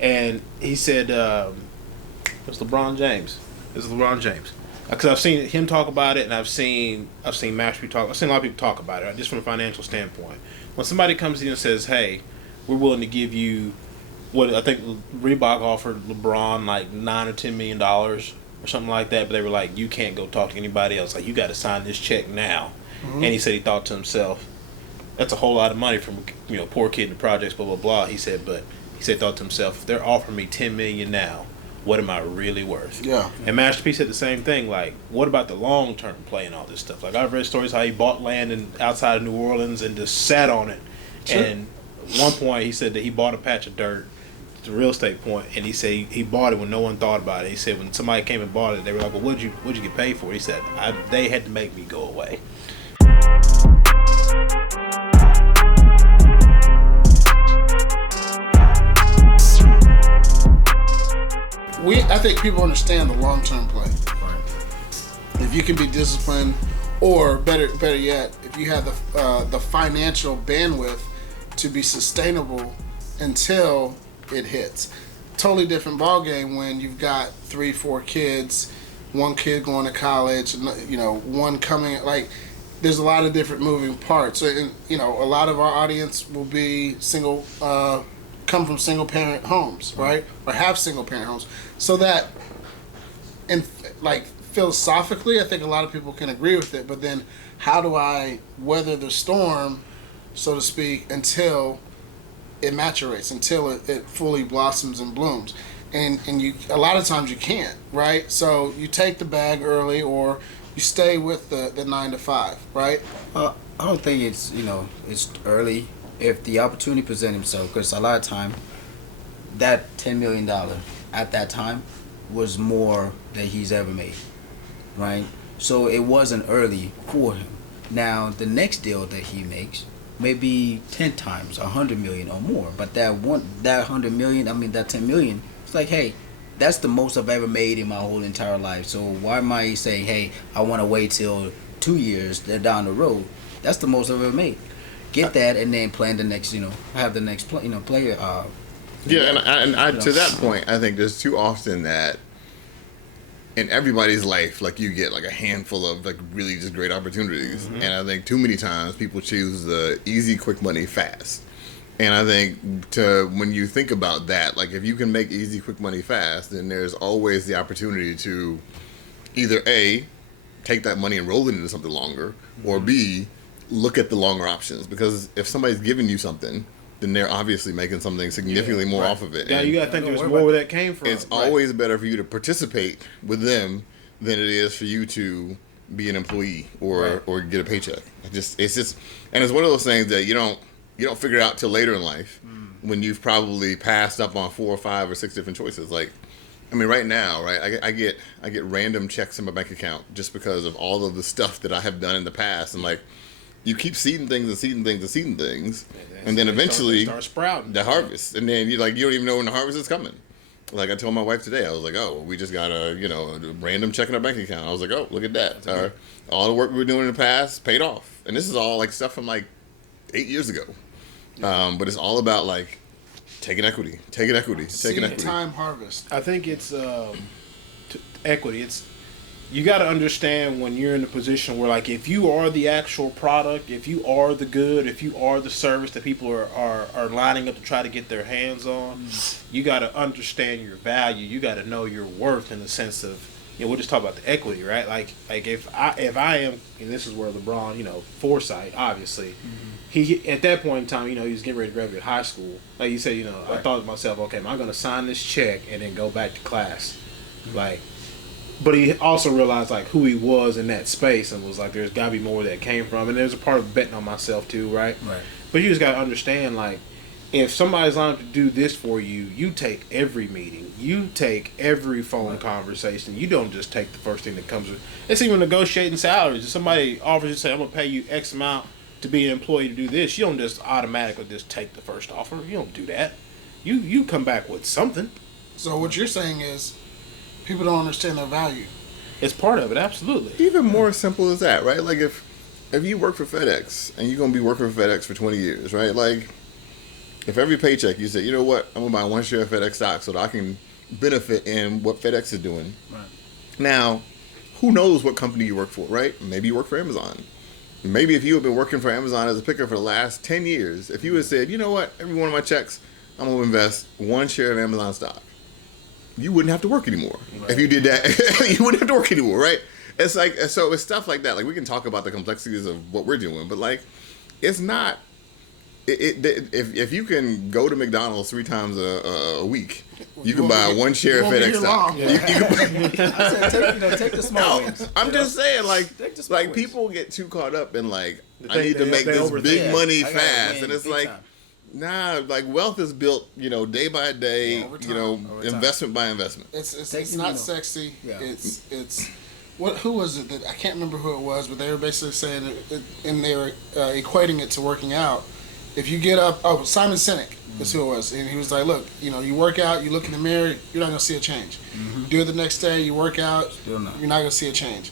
and he said, "It's LeBron James. It's LeBron James." Because I've seen him talk about it, and I've seen Mastery talk. I've seen a lot of people talk about it, right, just from a financial standpoint. When somebody comes in and says, "Hey, we're willing to give you," what I think Reebok offered LeBron like $9 or $10 million or something like that, but they were like, "You can't go talk to anybody else. Like, you got to sign this check now." Mm-hmm. And he said he thought to himself, "That's a whole lot of money from poor kid in the projects, blah blah blah." He said, thought to himself, "If they're offering me $10 million now, what am I really worth?" Yeah. And Master P said the same thing. Like, what about the long term play and all this stuff? Like, I've read stories how he bought land outside of New Orleans and just sat on it. Sure. And at one point, he said that he bought a patch of dirt, the real estate point, and he said he bought it when no one thought about it. He said when somebody came and bought it, they were like, "Well, what'd you get paid for?" He said, "They had to make me go away." I think people understand the long-term play. Right. If you can be disciplined, or better yet, if you have the financial bandwidth to be sustainable until it hits. Totally different ball game when you've got 3-4 kids, one kid going to college, one coming. Like, there's a lot of different moving parts. And a lot of our audience will be come from single parent homes, right? Or have single parent homes. So that, and like philosophically, I think a lot of people can agree with it. But then, how do I weather the storm, so to speak, until it maturates, until it fully blossoms and blooms? And you, a lot of times you can't, right? So you take the bag early, or you stay with the 9 to 5, right? I don't think it's early if the opportunity presents himself, because a lot of time that $10 million at that time was more than he's ever made, right? So it wasn't early for him. Now the next deal that he makes may be 10 times, 100 million or more, but that 100 million, that 10 million, it's like, hey, that's the most I've ever made in my whole entire life. So why am I saying, hey, I want to wait till 2 years down the road? That's the most I've ever made. Get that, and then plan the next, have the next player. To that point, I think there's too often that in everybody's life, like, you get like a handful of like really just great opportunities, mm-hmm. and I think too many times people choose the easy, quick money fast. And I think when you think about that, like, if you can make easy, quick money fast, then there's always the opportunity to either A, take that money and roll it into something longer, mm-hmm. or B, look at the longer options. Because if somebody's giving you something, then they're obviously making something significantly more off of it. Yeah, and you got to think there's more where that came from. It's always better for you to participate with them than it is for you to be an employee or get a paycheck. It's just, and it's one of those things that you don't figure it out till later in life, when you've probably passed up on 4 or 5 or 6 different choices. Like, right now, right, I get random checks in my bank account just because of all of the stuff that I have done in the past, and like, you keep seeding things, and then eventually start sprouting the harvest, and then you don't even know when the harvest is coming. Like, I told my wife today, I was like, "Oh, we just got a random check in our bank account." I was like, "Oh, look at that! All the work we were doing in the past paid off." And this is all like stuff from like 8 years ago. But it's all about like taking equity. Time harvest. I think it's equity. You got to understand when you're in a position where, like, if you are the actual product, if you are the good, if you are the service that people are lining up to try to get their hands on, you got to understand your value. You got to know your worth in the sense of, we'll just talk about the equity, right? Like if I am, and this is where LeBron, foresight, obviously, he at that point in time, he was getting ready to graduate high school. Like you said, I thought to myself, okay, am I going to sign this check and then go back to class, like. But he also realized like who he was in that space and was like, there's got to be more where that came from. And there's a part of betting on myself too, right? Right. But you just got to understand, like, if somebody's lined up to do this for you, you take every meeting. You take every phone conversation. You don't just take the first thing that comes with. It's even negotiating salaries. If somebody offers you, say, I'm going to pay you X amount to be an employee to do this, you don't just automatically just take the first offer. You don't do that. You come back with something. So what you're saying is, people don't understand their value. It's part of it, absolutely. Even more simple as that, right? Like, if you work for FedEx and you're going to be working for FedEx for 20 years, right? Like, If every paycheck you say, you know what, I'm gonna buy one share of FedEx stock so that I can benefit in what FedEx is doing. Right. Now, who knows what company you work for, right? Maybe you work for Amazon. Maybe if you have been working for Amazon as a picker for the last 10 years, if you had said, you know what, every one of my checks, I'm gonna invest one share of Amazon stock, you wouldn't have to work anymore. Right. If you did that, you wouldn't have to work anymore, right? It's like, so it's stuff like that. Like, we can talk about the complexities of what we're doing, but like, it's not. If you can go to McDonald's 3 times a week, you can buy one share of FedEx stock. Yeah. I said, take the small wins. I'm just saying, like wins. People get too caught up in like, I need to make this big money fast, and it's like, time. Nah, like wealth is built, day by day, investment by investment. It's not sexy. Yeah. It's who was it that I can't remember who it was, but they were basically saying and they were equating it to working out. If you get up, Simon Sinek is who it was, and he was like, look, you work out, you look in the mirror, you're not gonna see a change. Mm-hmm. Do it the next day, you work out, you're not gonna see a change,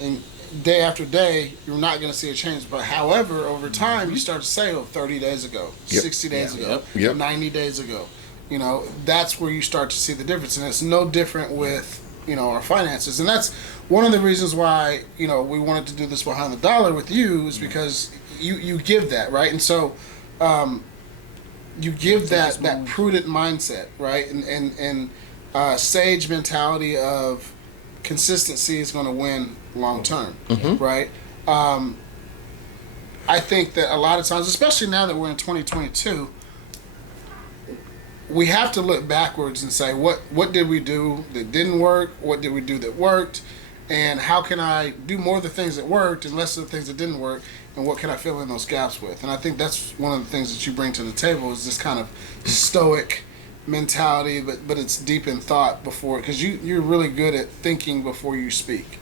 and day after day, you're not gonna see a change. But however, over time, you start to say, 30 days ago, 60 days ago, 90 days ago, that's where you start to see the difference, and it's no different with our finances, and that's one of the reasons why we wanted to do this behind the dollar with you is because you give that, right, and so. You give that prudent mindset, right, and sage mentality of consistency is going to win long term, right? I think that a lot of times, especially now that we're in 2022, we have to look backwards and say, what did we do that didn't work? What did we do that worked? And how can I do more of the things that worked and less of the things that didn't work? And what can I fill in those gaps with? And I think that's one of the things that you bring to the table is this kind of stoic mentality, but it's deep in thought before, because you're really good at thinking before you speak.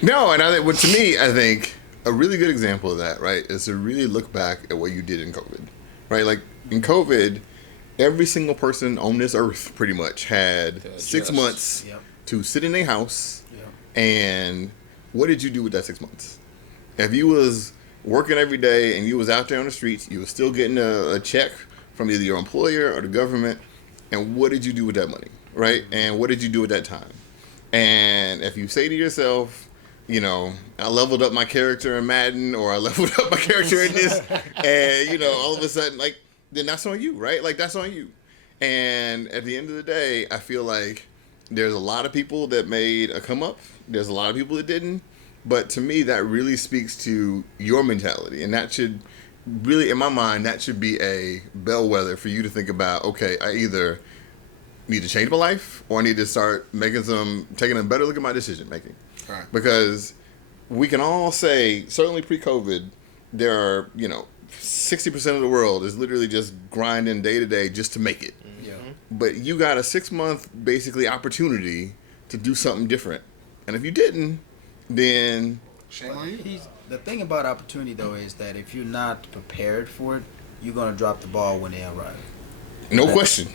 No, and to me, I think a really good example of that, right, is to really look back at what you did in COVID, right? Like in COVID, every single person on this earth pretty much had 6 months to sit in a house. And what did you do with that 6 months? If you was working every day and you was out there on the streets, you was still getting a check from either your employer or the government, and what did you do with that money, right? And what did you do at that time? And if you say to yourself, I leveled up my character in Madden, or I leveled up my character in this, and, all of a sudden, like, then that's on you, right? Like, that's on you. And at the end of the day, I feel like there's a lot of people that made a come up. There's a lot of people that didn't. But to me, that really speaks to your mentality. And that should really, in my mind, that should be a bellwether for you to think about, okay, I either need to change my life or I need to start taking a better look at my decision making. Right. Because we can all say, certainly pre-COVID, there are, 60% of the world is literally just grinding day to day just to make it. Yeah. But you got a 6-month basically opportunity to do something different. And if you didn't, then shame on you. The thing about opportunity though is that if you're not prepared for it, you're gonna drop the ball when they arrive. No question.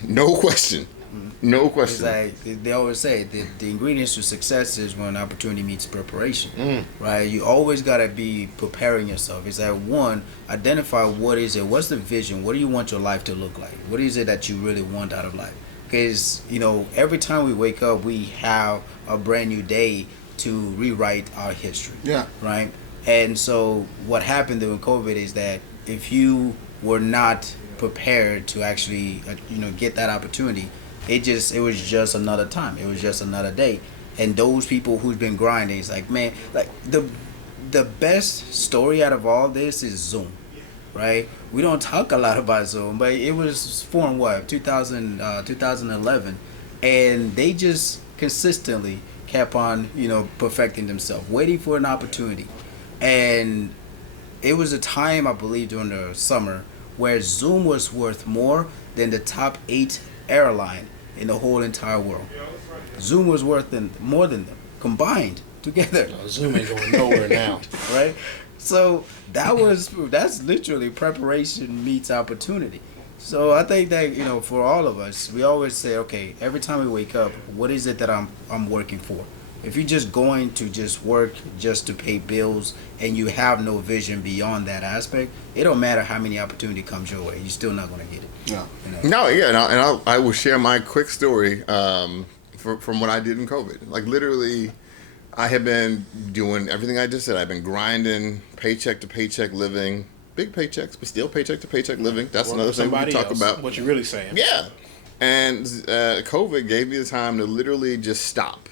It's like they always say the ingredients to success is when opportunity meets preparation. Right? You always gotta be preparing yourself. It's like, one, identify what is it, what's the vision, what do you want your life to look like? What is it that you really want out of life? Because every time we wake up, we have a brand new day to rewrite our history. Yeah. Right? And so what happened during COVID is that if you were not prepared to actually, get that opportunity, it was just another time. It was just another day. And those people who's been grinding, it's like, man, like the best story out of all this is Zoom. Right? We don't talk a lot about Zoom, but it was formed 2011, and they just consistently kept on, perfecting themselves, waiting for an opportunity. And it was a time, I believe, during the summer where Zoom was worth more than the top 8 airline in the whole entire world. Zoom was worth more than them combined together. Zoom ain't going nowhere now, right? So that's literally preparation meets opportunity. So I think that for all of us, we always say, okay, every time we wake up, what is it that I'm working for? If you're just going to just work just to pay bills and you have no vision beyond that aspect, it don't matter how many opportunity comes your way. You're still not going to get it. Yeah. You know? No, yeah, I will share my quick story from what I did in COVID. Like literally, I have been doing everything I just said. I've been grinding, paycheck to paycheck living, big paychecks, but still paycheck to paycheck living. That's another thing we talk about. What you're really saying? Yeah, and COVID gave me the time to literally just stop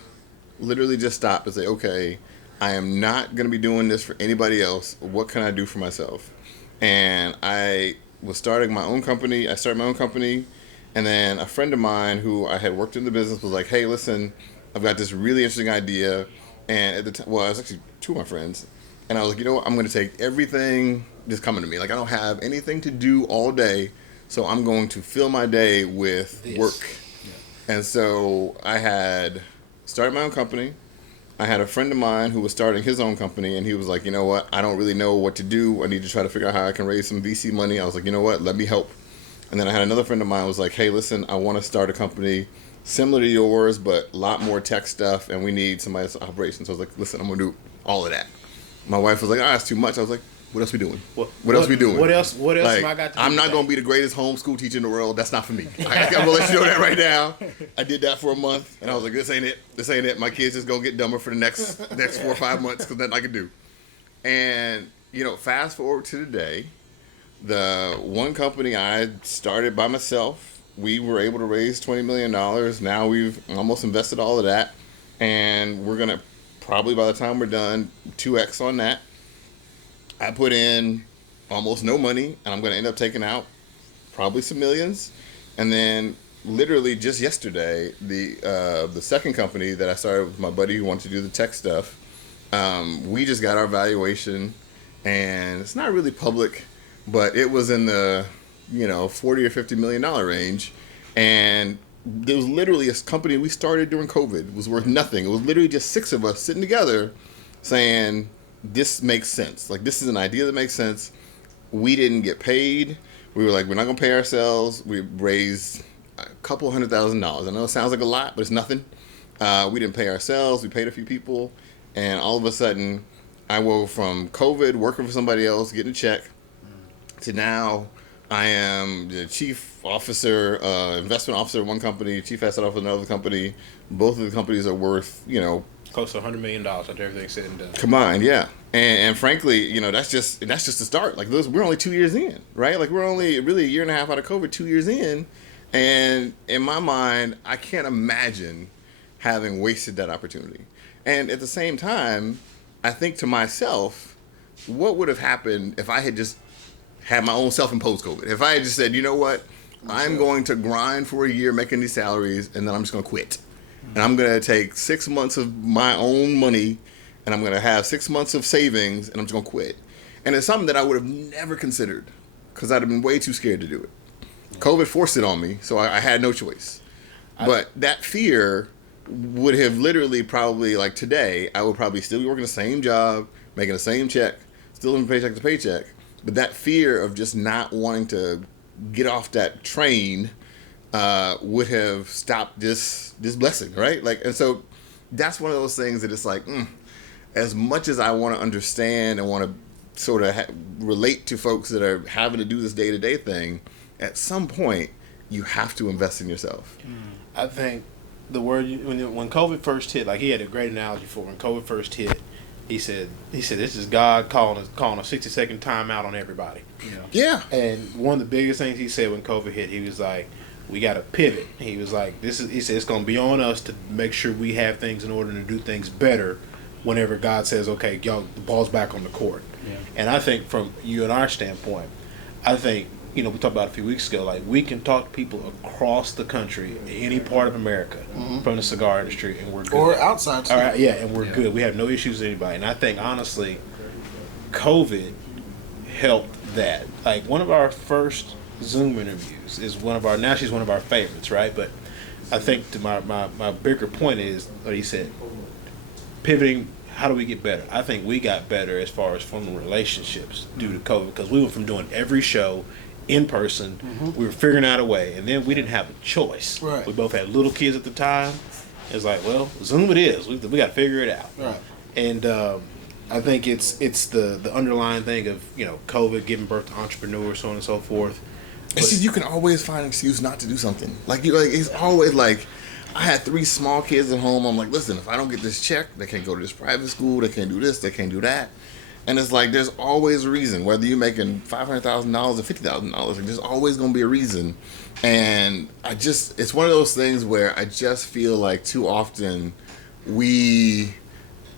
and say, okay, I am not going to be doing this for anybody else. What can I do for myself? And I was starting my own company. I started my own company, and then a friend of mine who I had worked in the business was like, hey, listen, I've got this really interesting idea. And at the time, well, I was actually two of my friends, and I was like, you know what, I'm going to take everything that's coming to me. Like, I don't have anything to do all day, so I'm going to fill my day with work. Yeah. And so I had started my own company. I had a friend of mine who was starting his own company, and he was like, you know what, I don't really know what to do. I need to try to figure out how I can raise some VC money. I was like, you know what, let me help. And then I had another friend of mine who was like, hey, listen, I want to start a company similar to yours, but a lot more tech stuff, and we need somebody that's operations. So I was like, listen, I'm going to do all of that. My wife was like, that's too much. I was like, what else we doing? What else we doing? What else like, am I got to do? I'm not going to be the greatest homeschool teacher in the world. That's not for me. I'm going to let you know that right now. I did that for a month, and I was like, this ain't it. My kids just going to get dumber for the next 4 or 5 months because nothing I can do. And, fast forward to today, the one company I started by myself, we were able to raise $20 million. Now we've almost invested all of that, and we're going to probably, by the time we're done, 2x on that. I put in almost no money, and I'm going to end up taking out probably some millions. And then literally just yesterday, the second company that I started with my buddy who wanted to do the tech stuff, we just got our valuation, and it's not really public, but it was in the 40 or $50 million range. And there was literally a company we started during COVID. It was worth nothing. It was literally just 6 of us sitting together saying, this makes sense. Like, this is an idea that makes sense. We didn't get paid. We were like, we're not going to pay ourselves. We raised a couple $100,000. I know it sounds like a lot, but it's nothing. We didn't pay ourselves. We paid a few people. And all of a sudden, I went from COVID, working for somebody else, getting a check, to now I am the chief officer, investment officer of one company, chief asset officer of another company. Both of the companies are worth, close to $100 million after everything's said and done. Combined, yeah. And frankly, that's just the start. Like, we're only 2 years in, right? Like, we're only really a year and a half out of COVID, 2 years in. And in my mind, I can't imagine having wasted that opportunity. And at the same time, I think to myself, what would have happened if I had just had my own self-imposed COVID? If I had just said, you know what, I'm going to grind for a year making these salaries, and then I'm just going to quit. And I'm going to take 6 months of my own money, and I'm going to have 6 months of savings, and I'm just going to quit. And it's something that I would have never considered because I'd have been way too scared to do it. COVID forced it on me, so I had no choice. But that fear would have literally probably, like today, I would probably still be working the same job, making the same check, still living paycheck to paycheck. But that fear of just not wanting to get off that train would have stopped this blessing, right? Like, and so that's one of those things that it's like, as much as I want to understand and want to sort of relate to folks that are having to do this day-to-day thing, at some point you have to invest in yourself. I think the word when COVID first hit, like he had a great analogy for when COVID first hit. He said this is God calling a 60-second timeout on everybody. Yeah. And one of the biggest things he said when COVID hit, he was like, we got to pivot. He was like, he said it's going to be on us to make sure we have things in order to do things better whenever God says, okay, y'all, the ball's back on the court. Yeah. And I think from you and our standpoint, I think, we talked about a few weeks ago, like we can talk to people across the country, any part of America, from the cigar industry, and we're good. Or outside too. All right, yeah, and we're good. We have no issues with anybody. And I think, honestly, COVID helped that. Like, one of our first Zoom interviews is now she's one of our favorites, right? But I think to my bigger point is what he said, pivoting, how do we get better? I think we got better as far as forming relationships due to COVID, because we went from doing every show in person, we were figuring out a way, and then we didn't have a choice. Right. We both had little kids at the time, It's like, well, Zoom it is. We got to figure it out. Right. And I think it's the underlying thing of, you know, COVID giving birth to entrepreneurs, so on and so forth. And see, you can always find an excuse not to do something. Like it's always like, I had 3 small kids at home. I'm like, listen, if I don't get this check, they can't go to this private school. They can't do this. They can't do that. And it's like, there's always a reason. Whether you're making $500,000 or $50,000, like, there's always going to be a reason. And it's one of those things where I just feel like too often we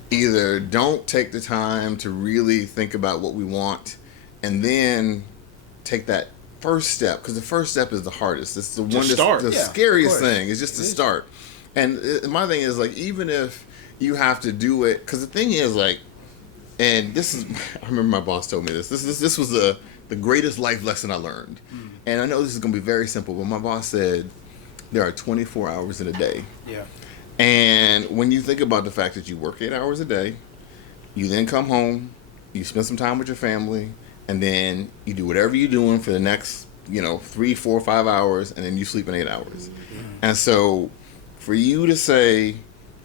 either don't take the time to really think about what we want and then take that first step, because the first step is the hardest. It's the one that's the scariest thing. It's just to start. And my thing is, like, even if you have to do it, because the thing is, like, and this is, I remember my boss told me this. This was the greatest life lesson I learned. And I know this is going to be very simple, but my boss said there are 24 hours in a day. Yeah. And when you think about the fact that you work 8 hours a day, you then come home, you spend some time with your family, and then you do whatever you're doing for the next, 3, 4, 5 hours, and then you sleep in 8 hours. And so for you to say,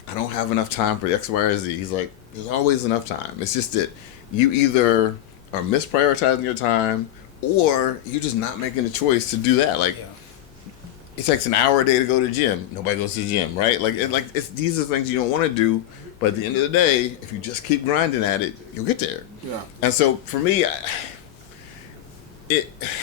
I don't have enough time for X, Y, or Z, he's like, there's always enough time. It's just that you either are misprioritizing your time or you're just not making the choice to do that. Like, it takes an hour a day to go to the gym. Nobody goes to the gym, right? These are things you don't want to do. But at the end of the day, if you just keep grinding at it, you'll get there. Yeah. And so for me,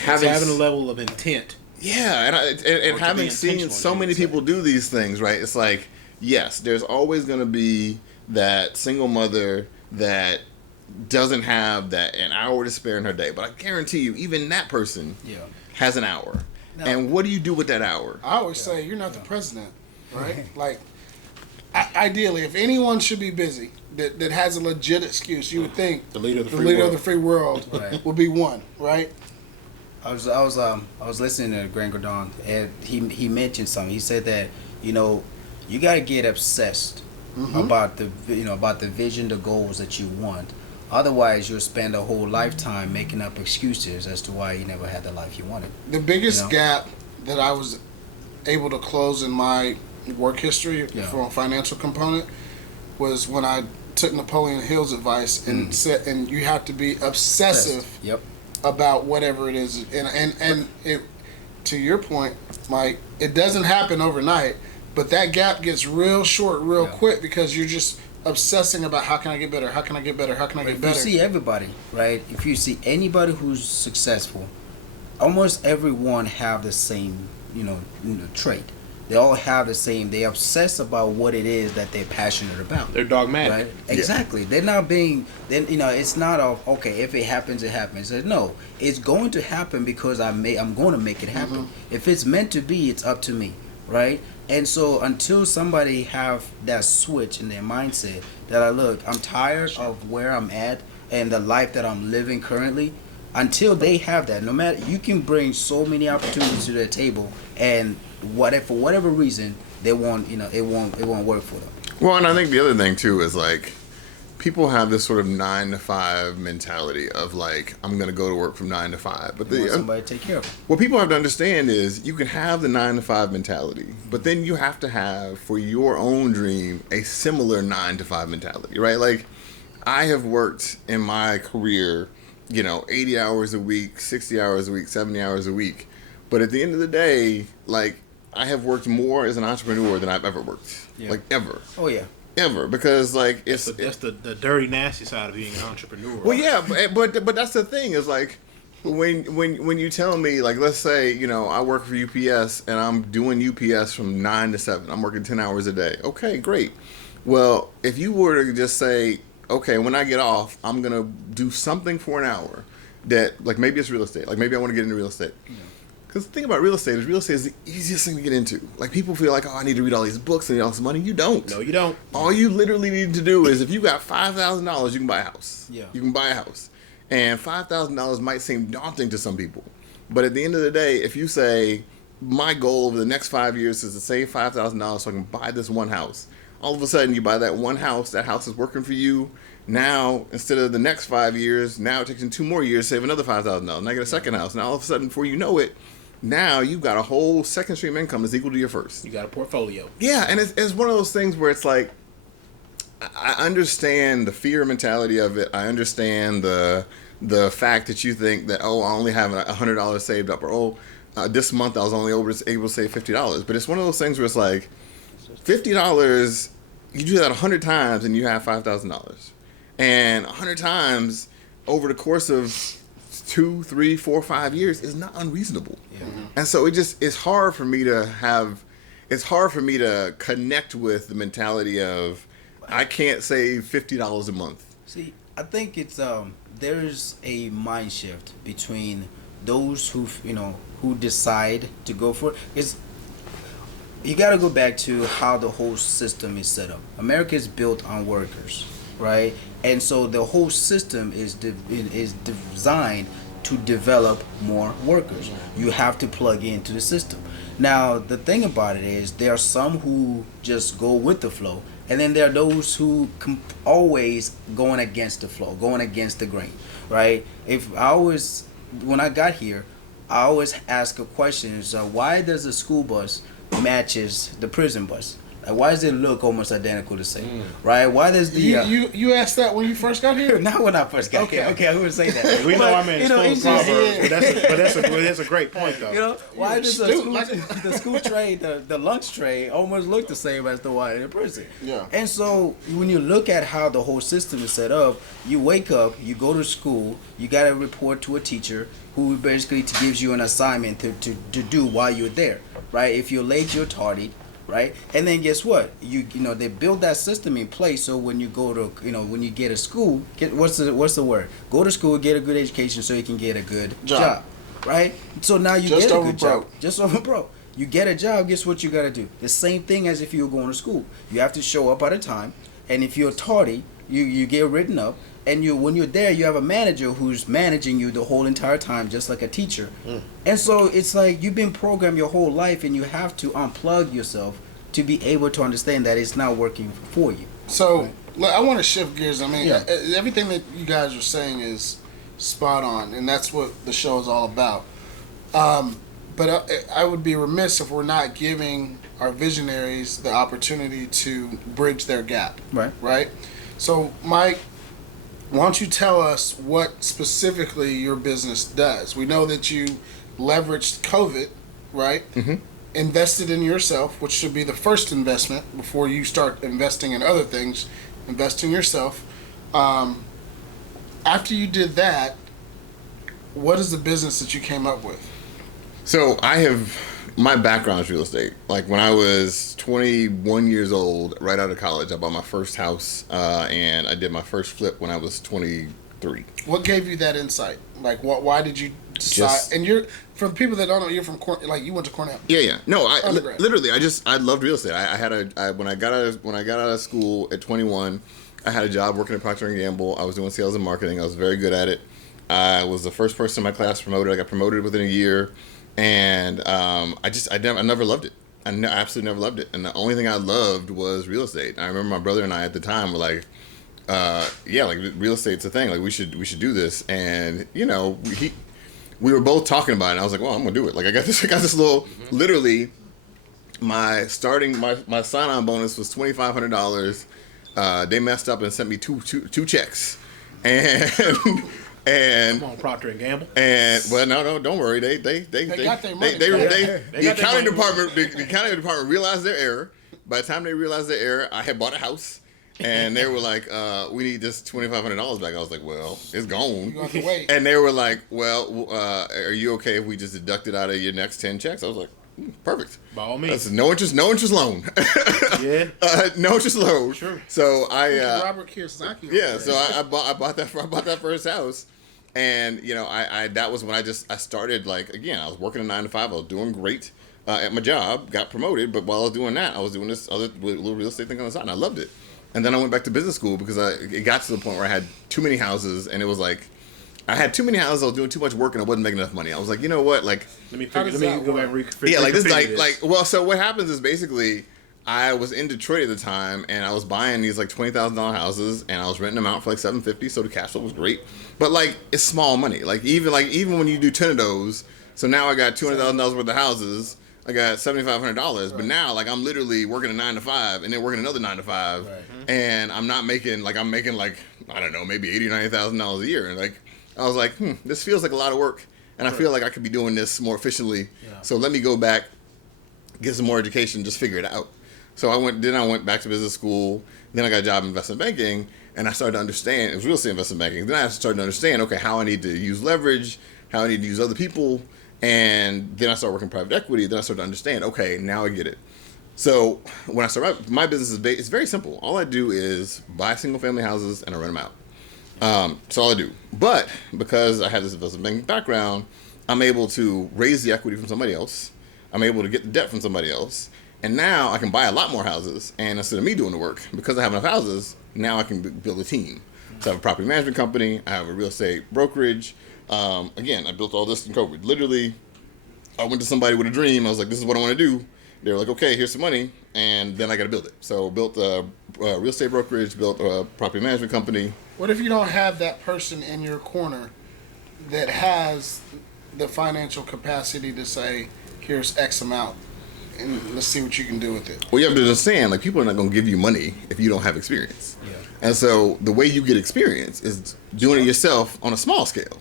having a level of intent. Yeah, and having seen so many people do these things, right? It's like, yes, there's always going to be that single mother that doesn't have an hour to spare in her day. But I guarantee you, even that person has an hour. No. And what do you do with that hour? I always say, you're not the president, right? Like, ideally, if anyone should be busy that has a legit excuse, you would think the leader of the free world would be one, right? I was listening to Grant Cardone, and he mentioned something. He said that, you got to get obsessed about the vision, the goals that you want. Otherwise, you'll spend a whole lifetime making up excuses as to why you never had the life you wanted. The biggest gap that I was able to close in my work history for a financial component was when I took Napoleon Hill's advice and said, and you have to be obsessive about whatever it is. And it, to your point, Mike, it doesn't happen overnight, but that gap gets real short real quick because you're just obsessing about how can I get better, how can I get better, how can I get better. If you see everybody, right? If you see anybody who's successful, almost everyone have the same, trait. They all have the same. They obsess about what it is that they're passionate about. They're dogmatic. Right? Exactly. They're not being. Then it's not okay. If it happens, it happens. No, it's going to happen because I'm going to make it happen. If it's meant to be, it's up to me, right? And so until somebody have that switch in their mindset that I'm tired of where I'm at and the life that I'm living currently. Until they have that, no matter, you can bring so many opportunities to their table, and for whatever reason it won't work for them. Well, and I think the other thing too is, like, people have this sort of 9 to 5 mentality of, like, I'm going to go to work from 9 to 5, but somebody to take care of them. What people have to understand is you can have the 9 to 5 mentality, but then you have to have, for your own dream, a similar 9 to 5 mentality, right? Like, I have worked in my career, 80 hours a week, 60 hours a week, 70 hours a week. But at the end of the day, like, I have worked more as an entrepreneur than I've ever worked. Yeah. Like, ever. Oh, yeah. Ever. Because, like, that's the dirty, nasty side of being an entrepreneur. Well, yeah, but that's the thing is, like, when you tell me, like, let's say, I work for UPS and I'm doing UPS from 9 to 7. I'm working 10 hours a day. Okay, great. Well, if you were to just say, okay, when I get off, I'm going to do something for an hour that, like, maybe it's real estate. Like, maybe I want to get into real estate. Because the thing about real estate is the easiest thing to get into. Like, people feel like, I need to read all these books and get all this money. You don't. No, you don't. All you literally need to do is, if you got $5,000, you can buy a house. Yeah. You can buy a house. And $5,000 might seem daunting to some people. But at the end of the day, if you say, my goal over the next 5 years is to save $5,000 so I can buy this one house. All of a sudden, you buy that one house. That house is working for you. Now, instead of the next 5 years, now it takes you 2 more years to save another $5,000. Now I get a second house. Now, all of a sudden, before you know it, now you've got a whole second stream income that's equal to your first. You got a portfolio. Yeah, and it's one of those things where it's like, I understand the fear mentality of it. I understand the fact that you think that, oh, I only have $100 saved up, or this month I was only able to save $50. But it's one of those things where it's like, $50, you do that 100 times and you have $5,000, and 100 times over the course of 2, 3, 4, 5 years is not unreasonable. Yeah. And so it's hard for me to connect with the mentality of, I can't save $50 a month. See, I think it's there's a mind shift between those who decide to go for it. It's, you got to go back to how the whole system is set up. America is built on workers, right? And so the whole system is designed to develop more workers. You have to plug into the system. Now, the thing about it is, there are some who just go with the flow, and then there are those who always going against the flow, going against the grain, right? When I got here, I always ask a question: why does the school bus matches the prison bus? Like, why does it look almost identical the same, right? Why does the you asked that when you first got here? Not when I first got here. Okay, I wouldn't say that. We know I'm in but that's a great point though. You know, why does the school tray, the lunch tray, almost look the same as the one in the prison? Yeah. And so when you look at how the whole system is set up, you wake up, you go to school, you got to report to a teacher who basically gives you an assignment to do while you're there, right? If you're late, you're tardy. Right, and then guess what? You know they build that system in place, so when you go to when you get a school, what's the word? Go to school, get a good education, so you can get a good job. Right? So now you get a good job. Just over broke. You get a job. Guess what you got to do? The same thing as if you were going to school. You have to show up at a time, and if you're tardy, you get written up. And when you're there, you have a manager who's managing you the whole entire time, just like a teacher. And so it's like you've been programmed your whole life, and you have to unplug yourself to be able to understand that it's not working for you. So look, I want to shift gears. I mean, everything that you guys are saying is spot on, and that's what the show is all about. But I would be remiss if we're not giving our visionaries the opportunity to bridge their gap. Right? So, Mike, why don't you tell us what specifically your business does? We know that you leveraged COVID, right? Mm-hmm. Invested in yourself, which should be the first investment before you start investing in other things. Invest in yourself. After you did that, what is the business that you came up with? So my background is real estate. Like when I was 21 years old, right out of college, I bought my first house, and I did my first flip when I was 23. What gave you that insight? Like, why did you decide? And you're, for the people that don't know, you're from you went to Cornell. Yeah. No, literally, I loved real estate. When I got out of school at 21, I had a job working at Procter & Gamble. I was doing sales and marketing. I was very good at it. I was the first person in my class promoted. I got promoted within a year. And I never loved it. I absolutely never loved it. And the only thing I loved was real estate. I remember my brother and I at the time were like, like real estate's a thing. Like we should do this. And we were both talking about it. And I was like, well, I'm gonna do it. Like I got this little. Literally, my sign-on bonus was $2,500. They messed up and sent me two checks, and come on, Procter and Gamble. And no, don't worry. They got their money. The accounting department realized their error. By the time they realized their error, I had bought a house, and they were like, "We need this $2,500 back." I was like, "Well, it's gone." You have to wait. And they were like, "Well, are you okay if we just deduct it out of your next 10 checks?" I was like, perfect. By all means. That's no interest loan. Yeah. No interest loan. Sure. So Robert Kiyosaki. Yeah. So I bought that first house. And that was when I started, like, again, I was working a 9 to 5. I was doing great at my job, got promoted, but while I was doing that, I was doing this other little real estate thing on the side, and I loved it. And then I went back to business school because it got to the point where I had too many houses, and it was like I had too many houses. I was doing too much work, and I wasn't making enough money. I was like, you know what, like let me go back and reconfigure. Yeah, like this, like well, so what happens is basically, I was in Detroit at the time, and I was buying these like $20,000 houses, and I was renting them out for like $750, so the cash flow was great. But like, it's small money. Like even when you do 10 of those, So now I got $200,000 worth of houses. I got $7,500, but now like I'm literally working a 9 to 5 and then working another 9 to 5, and I'm not making like I'm making like I don't know maybe $80,000 or $90,000 a year, and like I was like, this feels like a lot of work, and I feel like I could be doing this more efficiently. Yeah. So let me go back, get some more education, just figure it out. So I went back to business school. Then I got a job in investment banking, and I started to understand it was real estate investment banking. Then I started to understand how I need to use leverage, how I need to use other people. And then I started working private equity. Then I started to understand, okay, now I get it. So when I start my business it's very simple. All I do is buy single family houses and I rent them out. That's all I do. But because I have this investment banking background, I'm able to raise the equity from somebody else. I'm able to get the debt from somebody else. And now I can buy a lot more houses. And instead of me doing the work, because I have enough houses, now I can build a team. So I have a property management company. I have a real estate brokerage. Again, I built all this in COVID. Literally, I went to somebody with a dream. I was like, this is what I want to do. They were like, okay, here's some money. And then I got to build it. So built a real estate brokerage, built a property management company. What if you don't have that person in your corner that has the financial capacity to say, here's X amount, and let's see what you can do with it? Well, you have to understand, like, people are not going to give you money if you don't have experience. Yeah. And so the way you get experience is doing it yourself on a small scale.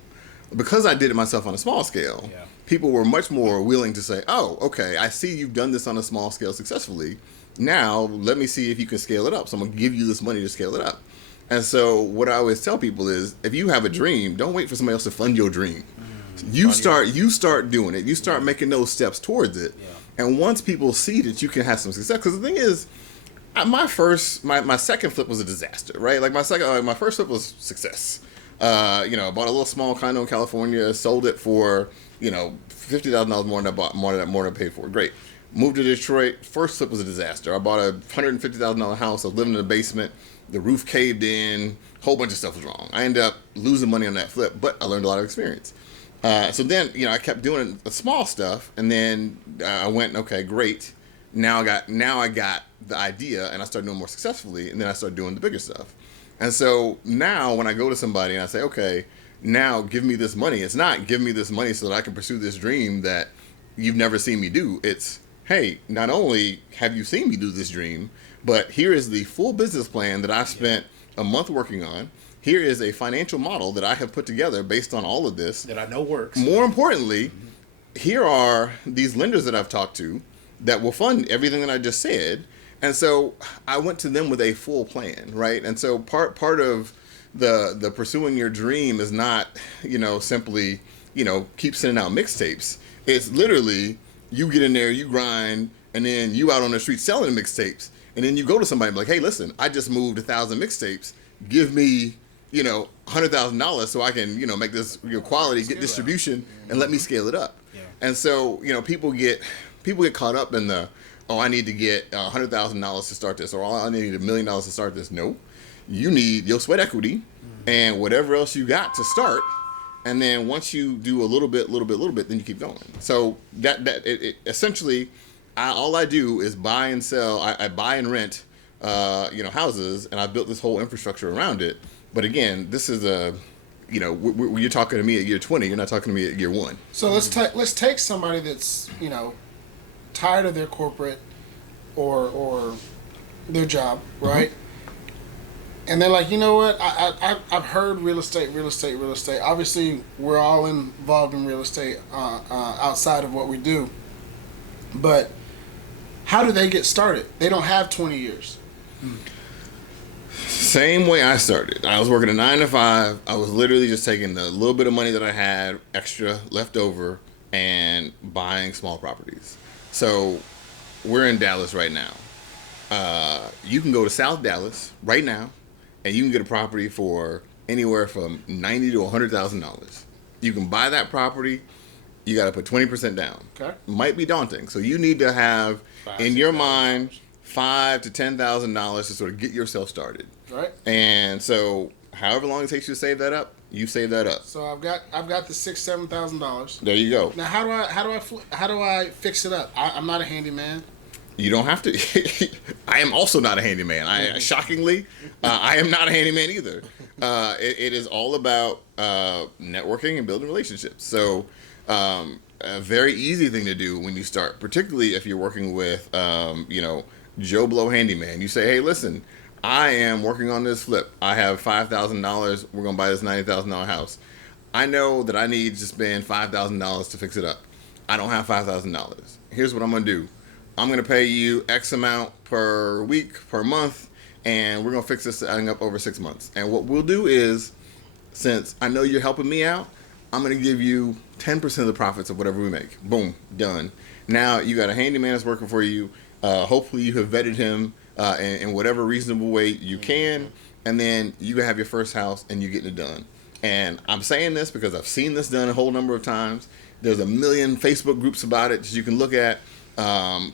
Because I did it myself on a small scale, people were much more willing to say, oh, okay, I see you've done this on a small scale successfully. Now, let me see if you can scale it up. So I'm going to give you this money to scale it up. And so what I always tell people is, if you have a dream, don't wait for somebody else to fund your dream. You start doing it. You start making those steps towards it. Yeah. And once people see that you can have some success, because the thing is, my second flip was a disaster, right? Like my first flip was success. I bought a little small condo in California, sold it for, $50,000 more than I paid for it. Great. Moved to Detroit. First flip was a disaster. I bought a $150,000 house. I was living in the basement. The roof caved in. A whole bunch of stuff was wrong. I ended up losing money on that flip, but I learned a lot of experience. So then, I kept doing the small stuff, and then I went, okay, great. Now I got the idea, and I started doing more successfully, and then I started doing the bigger stuff. And so now when I go to somebody and I say, okay, now give me this money, it's not give me this money so that I can pursue this dream that you've never seen me do. It's, hey, not only have you seen me do this dream, but here is the full business plan that I've spent a month working on. Here is a financial model that I have put together based on all of this. That I know works. More importantly, here are these lenders that I've talked to that will fund everything that I just said. And so I went to them with a full plan, right? And so part of the pursuing your dream is not, simply, keep sending out mixtapes. It's literally you get in there, you grind, and then you out on the street selling the mixtapes. And then you go to somebody and be like, hey, listen, I just moved 1,000 mixtapes. Give me, $100,000 so I can, make this quality, get distribution, and let me scale it up. Yeah. And so, people get caught up in the, oh, I need to get $100,000 to start this, or I need $1 million to start this. No, you need your sweat equity and whatever else you got to start. And then once you do a little bit, then you keep going. So that essentially, all I do is buy and sell. I buy and rent, houses, and I built this whole infrastructure around it. But again, this is you're talking to me at year 20. You're not talking to me at year 1. So let's take somebody that's tired of their corporate or their job, right? Mm-hmm. And they're like, you know what? I've heard real estate. Obviously, we're all involved in real estate outside of what we do. But how do they get started? They don't have 20 years. Same way I started. I was working a 9 to 5. I was literally just taking the little bit of money that I had extra left over and buying small properties. So we're in Dallas right now. You can go to South Dallas right now, and you can get a property for anywhere from $90,000 to $100,000. You can buy that property. You got to put 20% down. Okay. Might be daunting. So you need to have in your mind $5,000 to $10,000 to sort of get yourself started. Right. And so, however long it takes you to save that up, you save that up. So I've got the $6,000-$7,000. There you go. Now how do I fix it up? I'm not a handyman. You don't have to. I am also not a handyman. Shockingly, I am not a handyman either. It is all about networking and building relationships. So a very easy thing to do when you start, particularly if you're working with, Joe Blow handyman. You say, hey, listen, I am working on this flip. I have $5,000. We're going to buy this $90,000 house. I know that I need to spend $5,000 to fix it up. I don't have $5,000. Here's what I'm going to do. I'm going to pay you X amount per week, per month, and we're going to fix this thing up over 6 months. And what we'll do is, since I know you're helping me out, I'm going to give you 10% of the profits of whatever we make. Boom, done. Now you got a handyman that's working for you. Hopefully you have vetted him in whatever reasonable way you can, and then you have your first house and you getting it done. And I'm saying this because I've seen this done a whole number of times. There's a million Facebook groups about it that you can look at.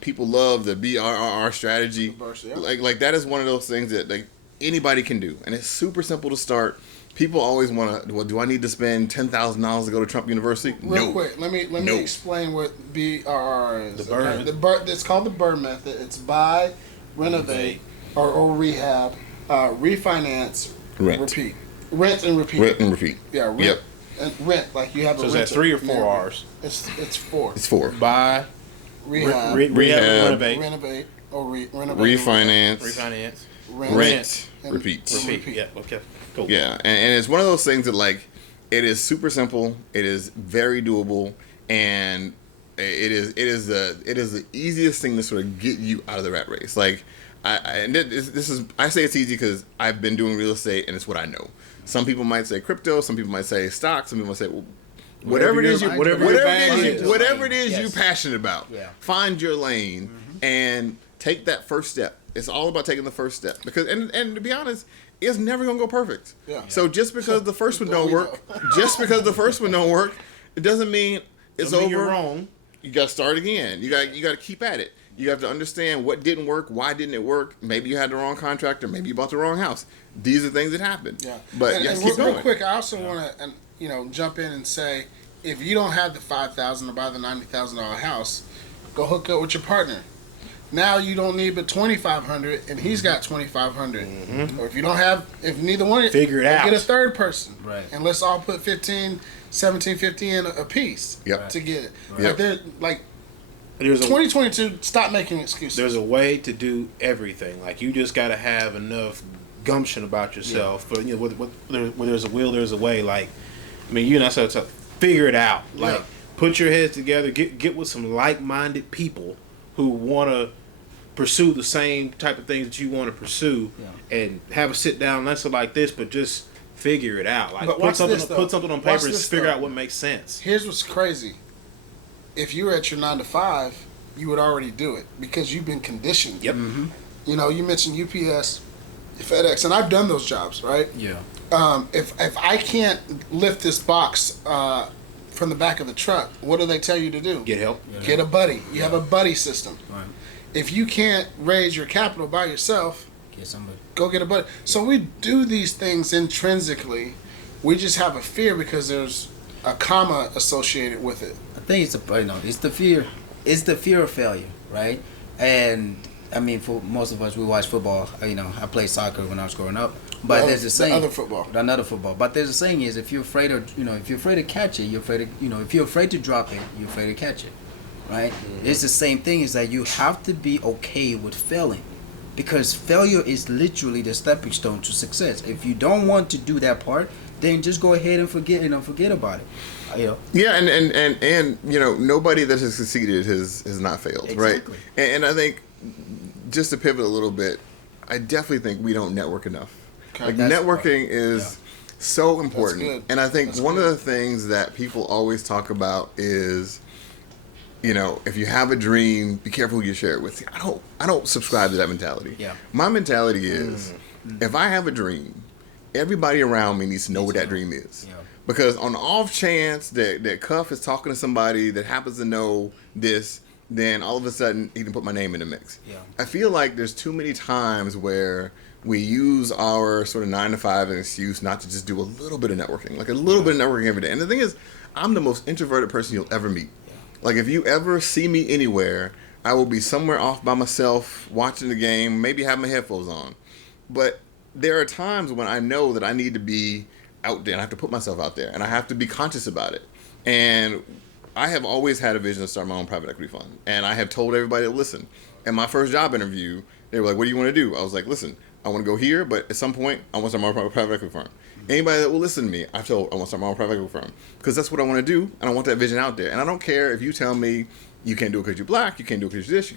People love the BRRR strategy. Like that is one of those things that anybody can do, and it's super simple to start. People always want to. Well, do I need to spend $10,000 to go to Trump University? Real quick, let me explain what BRR is. It's called the BRRRR method. It's buy, renovate, or rehab, refinance, repeat. Rent and repeat. Rent and repeat. Yeah, rent. Yep. And rent, like you have a rent. So is that 3 or 4 R's? It's 4. It's 4. Buy, Rehab, renovate, or renovate. refinance, rent, repeat. Yeah, okay, cool. Yeah, and it's one of those things that it is super simple. It is very doable, and it is the easiest thing to sort of get you out of the rat race. Like, I say it's easy because I've been doing real estate and it's what I know. Some people might say crypto, some people might say stocks, some people might say whatever it is you're passionate about. Yeah. Find your lane and take that first step. It's all about taking the first step because and to be honest, it's never gonna go perfect. Yeah. So just because the first one don't work, it doesn't mean it's over. You're wrong. You got to start again. You got to keep at it. You have to understand what didn't work, why didn't it work. Maybe you had the wrong contractor, maybe you bought the wrong house. These are things that happen. Yeah. But and keep going. Real quick, I also want to jump in and say, if you don't have the $5,000 to buy the $90,000 house, go hook up with your partner. Now you don't need but $2,500, and he's got $2,500. Or if neither one, figure it out. Get a third person, right? And let's all put $1,750 in a piece to get it. Right. There's 2022. Stop making excuses. There's a way to do everything. Like, you just got to have enough gumption about yourself. But where there's a will, there's a way. Like, I mean, you're not supposed to figure it out. Like, put your heads together. Get with some like-minded people who want to pursue the same type of things that you want to pursue, and have a sit down lesson like this. But just figure it out. Like, put something on paper and figure out what makes sense. Here's what's crazy. If you were at your 9 to 5, you would already do it because you've been conditioned. Yep. You know, you mentioned UPS, FedEx, and I've done those jobs, right? Yeah. If I can't lift this box from the back of the truck, what do they tell you to do? Get help. Get a buddy. You have a buddy system. Right. If you can't raise your capital by yourself, Get somebody. go get a buddy. So we do these things intrinsically. We just have a fear because there's a comma associated with it. I think it's the fear. It's the fear of failure, right? And I mean, for most of us, we watch football. I played soccer when I was growing up. But there's a saying. Another football. But there's a saying is, if you're afraid of, if you're afraid to catch it, you're afraid of, if you're afraid to drop it, you're afraid to catch it, right? It's the same thing. Is that you have to be okay with failing, because failure is literally the stepping stone to success. If you don't want to do that part, then just go ahead and forget about it. Yeah, and nobody that has succeeded has not failed, exactly. Right? And I think, just to pivot a little bit, I definitely think we don't network enough. Okay. Like, networking is so important. And I think one of the things that people always talk about is, if you have a dream, be careful who you share it with. I don't subscribe to that mentality. Yeah. My mentality is, if I have a dream, everybody around me needs to know what that dream is. Yeah. Because on the off chance that Cuff is talking to somebody that happens to know this, then all of a sudden he can put my name in the mix. Yeah. I feel like there's too many times where we use our sort of 9 to 5 as an excuse not to just do a little bit of networking, like a little bit of networking every day. And the thing is, I'm the most introverted person you'll ever meet. Yeah. Like, if you ever see me anywhere, I will be somewhere off by myself watching the game, maybe have my headphones on. But there are times when I know that I need to be out there and I have to put myself out there and I have to be conscious about it. And I have always had a vision to start my own private equity fund, and I have told everybody, listen. In my first job interview, they were like, "What do you want to do?" I was like, "Listen, I want to go here, but at some point, I want to start my own private equity firm." Anybody that will listen to me, I've told I want to start my own private equity firm because that's what I want to do, and I want that vision out there. And I don't care if you tell me you can't do it because you're black, you can't do it because you're this,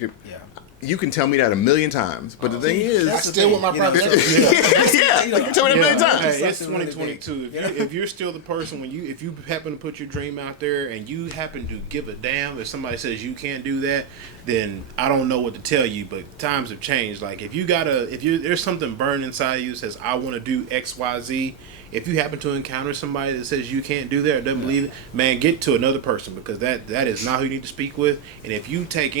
you can tell me that a million times. But the thing is, I still want my private equity. yeah, you can tell me that a million times. Hey, it's 2022. If you're still the person if you happen to put your dream out there and you happen to give a damn if somebody says you can't do that, then I don't know what to tell you. But times have changed. Like if there's something burned inside of you that says I want to do X, Y, Z. If you happen to encounter somebody that says you can't do that or doesn't believe it, man, get to another person because that is not who you need to speak with. And if you take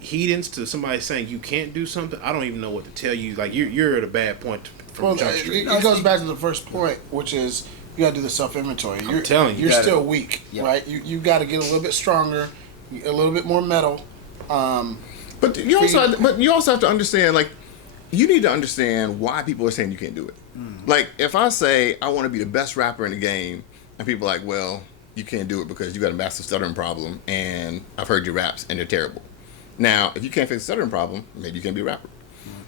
heedance to somebody saying you can't do something, I don't even know what to tell you. Like you're at a bad point from Jump Street. It goes back to the first point, which is you got to do the self inventory. I'm telling you, you're still weak, right? You got to get a little bit stronger, a little bit more metal. But you also have to understand, like, you need to understand why people are saying you can't do it. Like, if I say I want to be the best rapper in the game, and people are like, well, you can't do it because you got a massive stuttering problem, and I've heard your raps, and they're terrible. Now, if you can't fix the stuttering problem, maybe you can't be a rapper.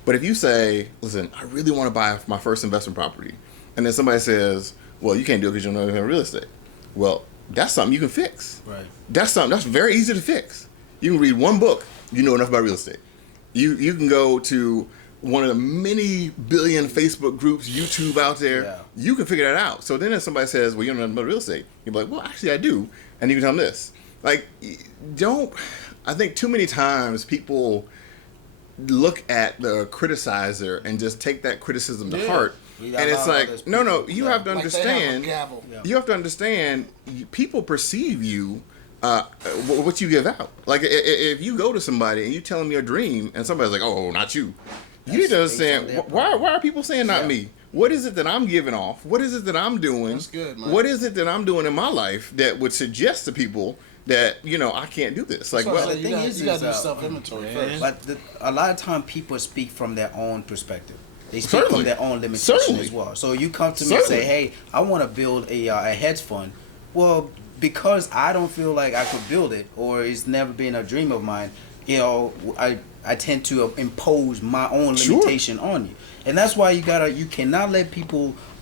But if you say, listen, I really want to buy my first investment property, and then somebody says, well, you can't do it because you don't know anything about real estate. Well, that's something you can fix. Right. That's something that's very easy to fix. You can read one book, you know enough about real estate. You can go to one of the many billion Facebook groups, YouTube out there. Yeah. You can figure that out. So then if somebody says, well, you don't know nothing about real estate, you'll be like, well, actually I do. And you can tell them this. Like, I think too many times people look at the criticizer and just take that criticism to heart. And it's like, no, you have to understand. You have to understand. People perceive you, what you give out. Like if you go to somebody and you tell them your dream, and somebody's like, "Oh, not you," you need to understand why are people saying not me? What is it that I'm giving off? What is it that I'm doing? That's good, man. What is it that I'm doing in my life that would suggest to people that I can't do this? Like, well, the thing is, you got to do self inventory first. But a lot of time people speak from their own perspective. They speak from their own limitation as well. So you come to me and say, "Hey, I want to build a hedge fund." Well, because I don't feel like I could build it, or it's never been a dream of mine, I tend to impose my own limitation on you. And that's why you cannot let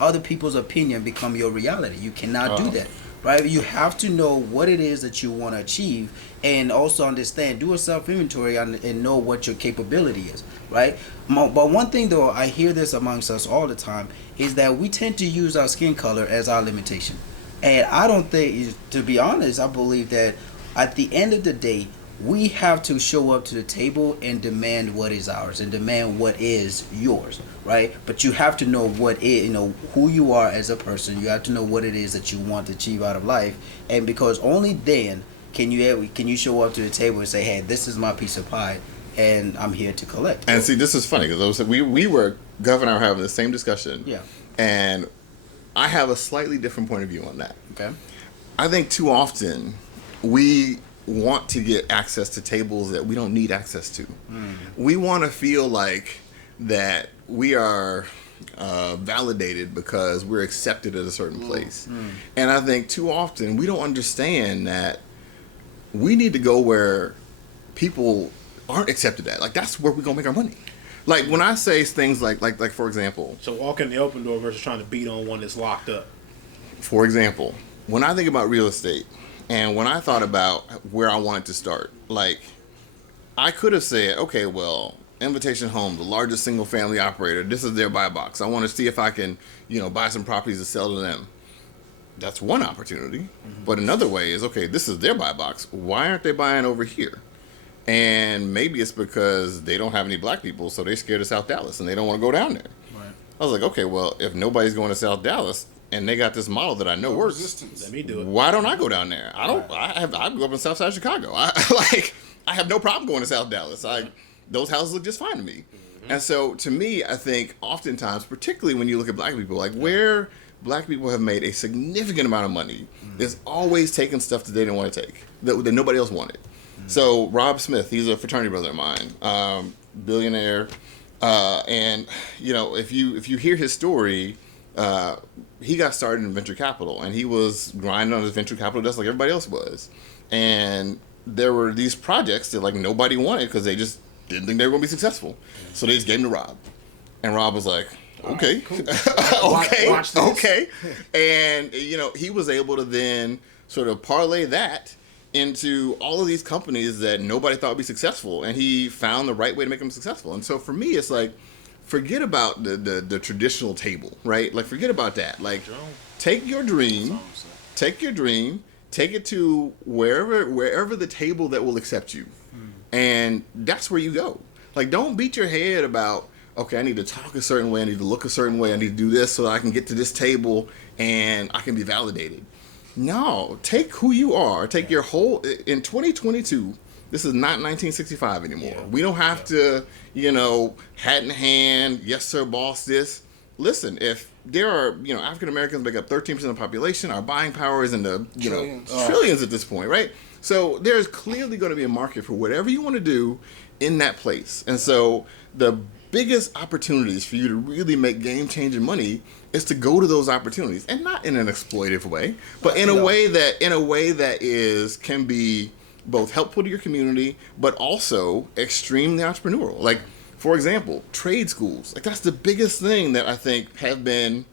other people's opinion become your reality. You cannot do that. Right? You have to know what it is that you want to achieve, and also understand, do a self-inventory and know what your capability is, right? But one thing though, I hear this amongst us all the time, is that we tend to use our skin color as our limitation. And I don't think, to be honest, I believe that at the end of the day, we have to show up to the table and demand what is ours and demand what is yours, right? But you have to know who you are as a person. You have to know what it is that you want to achieve out of life, and because only then can you show up to the table and say, "Hey, this is my piece of pie, and I'm here to collect." And see, this is funny because we were Governor having the same discussion. Yeah. And I have a slightly different point of view on that. Okay. I think too often we want to get access to tables that we don't need access to. We want to feel like that we are validated because we're accepted at a certain place. And I think too often we don't understand that we need to go where people aren't accepted at. Like, that's where we're going to make our money. Like, when I say things like for example. So walk in the open door versus trying to beat on one that's locked up. For example, when I think about real estate, and when I thought about where I wanted to start, like, I could have said, okay, well, Invitation Homes, the largest single family operator, this is their buy box. I want to see if I can, buy some properties to sell to them. That's one opportunity. But another way is, okay, this is their buy box. Why aren't they buying over here? And maybe it's because they don't have any black people, so they're scared of South Dallas and they don't want to go down there. Right. I was like, okay, well, if nobody's going to South Dallas and they got this model that I know works, let me do it. Why don't I go down there? I grew up in South Side Chicago. I have no problem going to South Dallas. Those houses look just fine to me. And so to me, I think oftentimes, particularly when you look at black people, like where black people have made a significant amount of money, is always taking stuff that they didn't want to take, that nobody else wanted. So Rob Smith, he's a fraternity brother of mine, billionaire, and if you hear his story, he got started in venture capital, and he was grinding on his venture capital just like everybody else was. And there were these projects that like nobody wanted because they just didn't think they were going to be successful. So they just gave them to Rob, and Rob was like, okay, cool. Watch this. Okay. And he was able to then sort of parlay that into all of these companies that nobody thought would be successful, and he found the right way to make them successful. And so for me, it's like, forget about the traditional table, right? Like, forget about that. Like, take your dream, take it to wherever the table that will accept you, and that's where you go. Like, don't beat your head about, okay, I need to talk a certain way, I need to look a certain way, I need to do this so that I can get to this table and I can be validated. No, take who you are. Take your whole... In 2022, this is not 1965 anymore. Yeah. We don't have to, hat in hand, yes sir, boss this. Listen, if there are, African Americans make up 13% of the population, our buying power is in the, trillions at this point, right? So there's clearly going to be a market for whatever you want to do in that place. And so the biggest opportunities for you to really make game-changing money is to go to those opportunities, and not in an exploitive way, but in a way that can be both helpful to your community, but also extremely entrepreneurial. Like, for example, trade schools. Like, that's the biggest thing that I think has been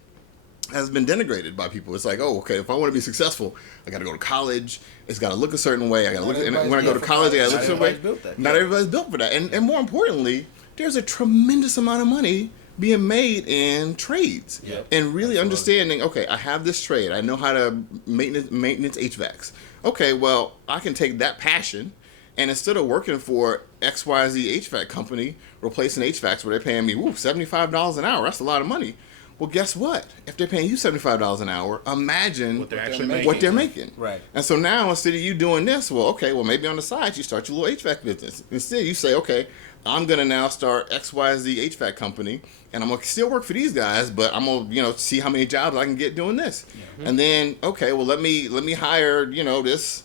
denigrated by people. It's like, oh, okay, if I want to be successful, I got to go to college. It's got to look a certain way. I got to look. And when I go to college, I got to look a certain way. Not everybody's built for that. And more importantly, there's a tremendous amount of money being made in trades. Yep. And really understanding, okay, I have this trade. I know how to maintenance HVACs. Okay, well, I can take that passion, and instead of working for XYZ HVAC company, replacing HVACs where they're paying me $75 an hour, that's a lot of money. Well, guess what? If they're paying you $75 an hour, imagine what they're making. Right. And so now, instead of you doing this, maybe on the side, you start your little HVAC business. Instead, you say, okay, I'm going to now start XYZ HVAC company, and I'm going to still work for these guys, but I'm going to, see how many jobs I can get doing this. Yeah. And then, okay, well, let me hire, this,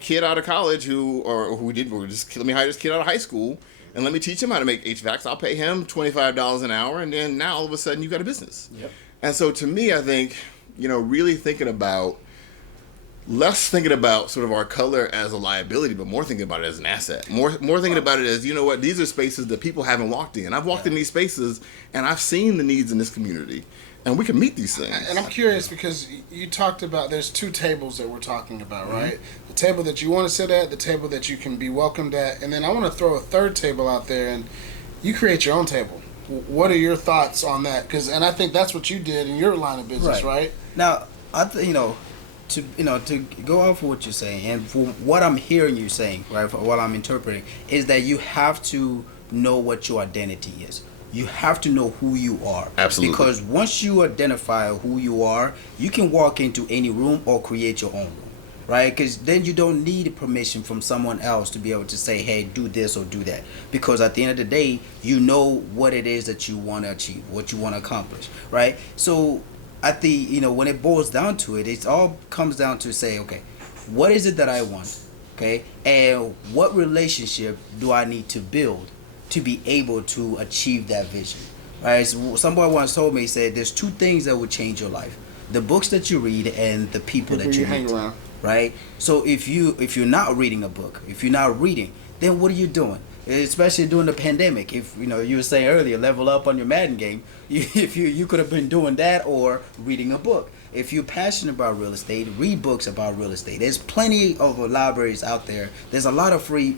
kid out of college let me hire this kid out of high school, and let me teach him how to make HVACs. I'll pay him $25 an hour, and then now all of a sudden you got a business. Yep. And so to me, I think, really less thinking about sort of our color as a liability, but more thinking about it as an asset. More thinking about it as, these are spaces that people haven't walked in. I've walked in these spaces, and I've seen the needs in this community, and we can meet these things. And I'm curious because you talked about there's two tables that we're talking about, right? The table that you want to sit at, the table that you can be welcomed at, and then I want to throw a third table out there, and you create your own table. What are your thoughts on that? And I think that's what you did in your line of business, right? Now, to go off of what you're saying, and from what I'm hearing you saying, right, for what I'm interpreting, is that you have to know what your identity is. You have to know who you are. Absolutely. Because once you identify who you are, you can walk into any room or create your own room, right? Because then you don't need permission from someone else to be able to say, hey, do this or do that. Because at the end of the day, you know what it is that you want to achieve, what you want to accomplish, right? So at the, when it boils down to it, it all comes down to say, okay, what is it that I want, okay? And what relationship do I need to build to be able to achieve that vision, right? So somebody once told me, he said, there's two things that will change your life: the books that you read and the people that you hang meet, around. right? So if you're not reading a book, if you're not reading, then what are you doing? Especially during the pandemic, if you were saying earlier, level up on your Madden game. You could have been doing that or reading a book. If you're passionate about real estate, read books about real estate. There's plenty of libraries out there. There's a lot of free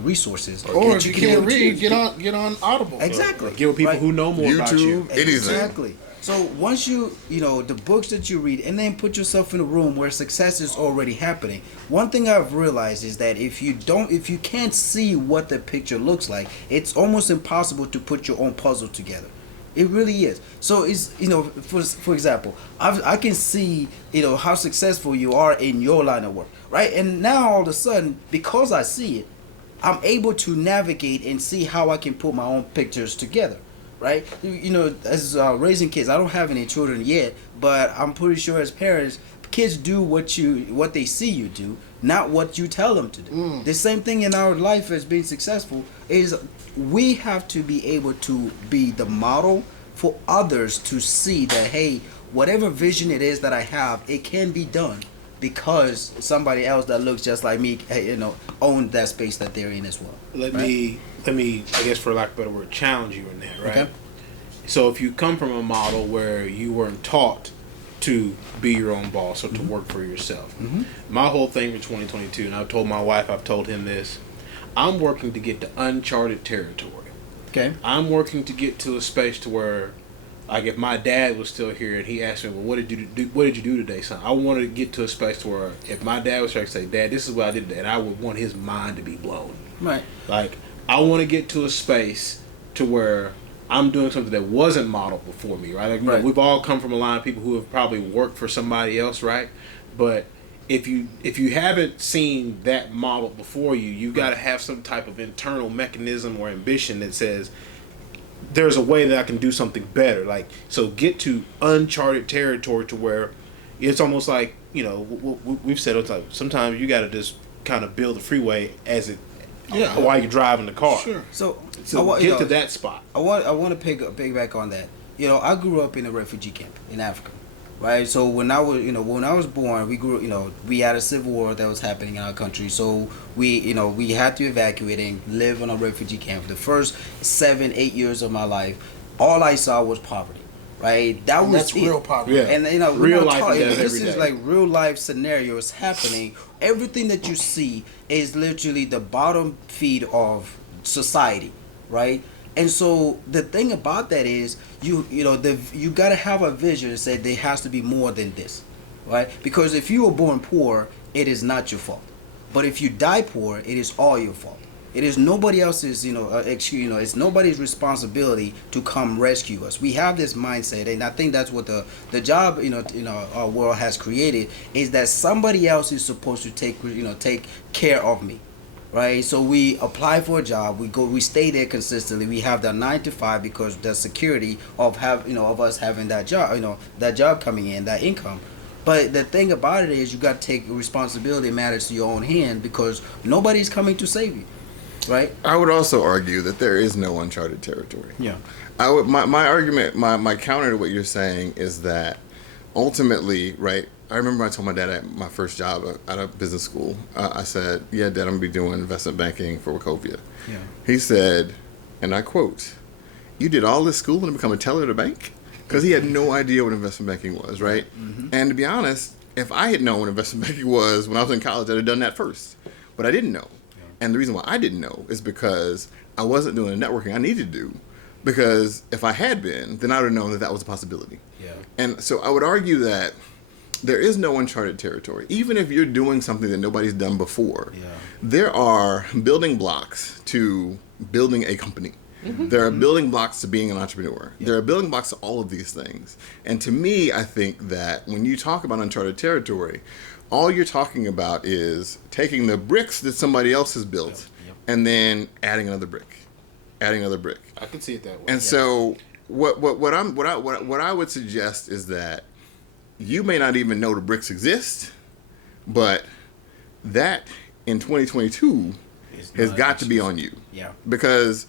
resources. Or if you can't read, get on Audible. Exactly. Get with people who know more about you. YouTube, anything. Exactly. So once the books that you read, and then put yourself in a room where success is already happening. One thing I've realized is that if you can't see what the picture looks like, it's almost impossible to put your own puzzle together. It really is. So it's for example, I can see how successful you are in your line of work, right? And now all of a sudden, because I see it, I'm able to navigate and see how I can put my own pictures together. Right, as raising kids, I don't have any children yet, but I'm pretty sure as parents, kids do what they see you do, not what you tell them to do. The same thing in our life as being successful is we have to be able to be the model for others to see that, hey, whatever vision it is that I have, it can be done because somebody else that looks just like me, own that space that they're in as well. Let me, I guess for lack of a better word, challenge you in that, right? Okay. So if you come from a model where you weren't taught to be your own boss or to work for yourself, my whole thing for 2022, and I've told my wife, I've told him this, I'm working to get to uncharted territory. Okay. I'm working to get to a space to where, like, if my dad was still here and he asked me, well, what did you do today, son? I wanted to get to a space to where if my dad was trying to say, Dad, this is what I did today, and I would want his mind to be blown. Right. Like, I want to get to a space to where I'm doing something that wasn't modeled before me, right? Like, Right. We've all come from a line of people who have probably worked for somebody else, right? But if you haven't seen that model before you, you got to have some type of internal mechanism or ambition that says there's a way that I can do something better. Like, so get to uncharted territory to where it's almost like, we've said it's like sometimes you got to just kind of build the freeway while you're driving the car. Sure. So Get to that spot. I want to piggyback on that. I grew up in a refugee camp in Africa, right? So when I was born, we grew, we had a civil war that was happening in our country. So we had to evacuate and live in a refugee camp. The first 7-8 years of my life, all I saw was poverty, right? That's real poverty. Yeah. And real life. This is like real life scenarios happening. Everything that you see is literally the bottom feed of society, right? And so the thing about that is you got to have a vision and say there has to be more than this, right? Because if you were born poor, it is not your fault. But if you die poor, it is all your fault. It is nobody else's, it's nobody's responsibility to come rescue us. We have this mindset, and I think that's what the job, our world has created, is that somebody else is supposed to take care of me, right? So we apply for a job, we stay there consistently. We have that 9 to 5 because the security of us having that job, that job coming in, that income. But the thing about it is you got to take responsibility and matters to your own hand because nobody's coming to save you. Right. I would also argue that there is no uncharted territory. Yeah. My argument, my counter to what you're saying is that ultimately, right, I remember I told my dad at my first job at a business school, I said, yeah, Dad, I'm going to be doing investment banking for Wachovia. Yeah. He said, and I quote, you did all this school and become a teller at a bank? Because he had no idea what investment banking was, right? Mm-hmm. And to be honest, if I had known what investment banking was when I was in college, I'd have done that first. But I didn't know. And the reason why I didn't know is because I wasn't doing the networking I needed to do. Because if I had been, then I would have known that was a possibility. Yeah. And so I would argue that there is no uncharted territory. Even if you're doing something that nobody's done before, there are building blocks to building a company. Mm-hmm. There are building blocks to being an entrepreneur. Yeah. There are building blocks to all of these things. And to me, I think that when you talk about uncharted territory, all you're talking about is taking the bricks that somebody else has built and then adding another brick. I can see it that way. And so what I would suggest is that you may not even know the bricks exist, but that in 2022 has got to be on you. Yeah. Because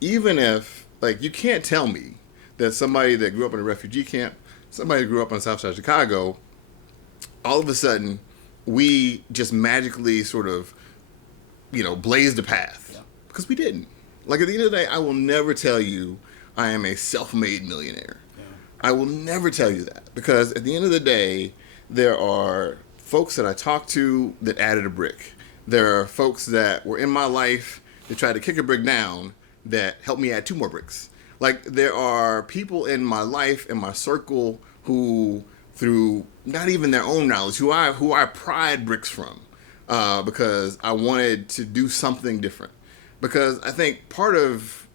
even if, you can't tell me that somebody that grew up in a refugee camp, somebody who grew up on the south side of Chicago, all of a sudden, we just magically sort of, blazed a path. Yeah. Because we didn't. At the end of the day, I will never tell you I am a self-made millionaire. Yeah. I will never tell you that. Because at the end of the day, there are folks that I talked to that added a brick. There are folks that were in my life that tried to kick a brick down that helped me add 2 more bricks. There are people in my life, in my circle, who, through not even their own knowledge, who I pried bricks from because I wanted to do something different. Because I think part of,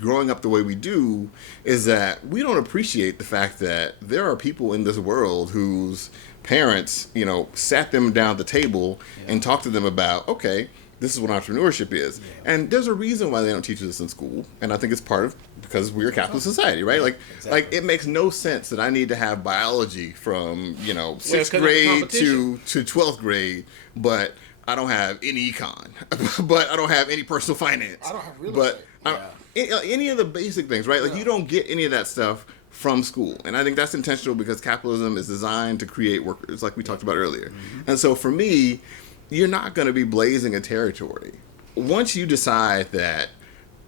growing up the way we do is that we don't appreciate the fact that there are people in this world whose parents, sat them down at the table and talked to them about, okay, this is what entrepreneurship is. Yeah. And there's a reason why they don't teach this in school. And I think it's because we're a capitalist society, right? Exactly. It makes no sense that I need to have biology from, 6th grade to 12th grade, but I don't have any econ, but I don't have any personal finance. I don't have real but estate. any of the basic things, right? Like you don't get any of that stuff from school, and I think that's intentional because capitalism is designed to create workers, like we talked about earlier. And so for me, you're not going to be blazing a territory once you decide that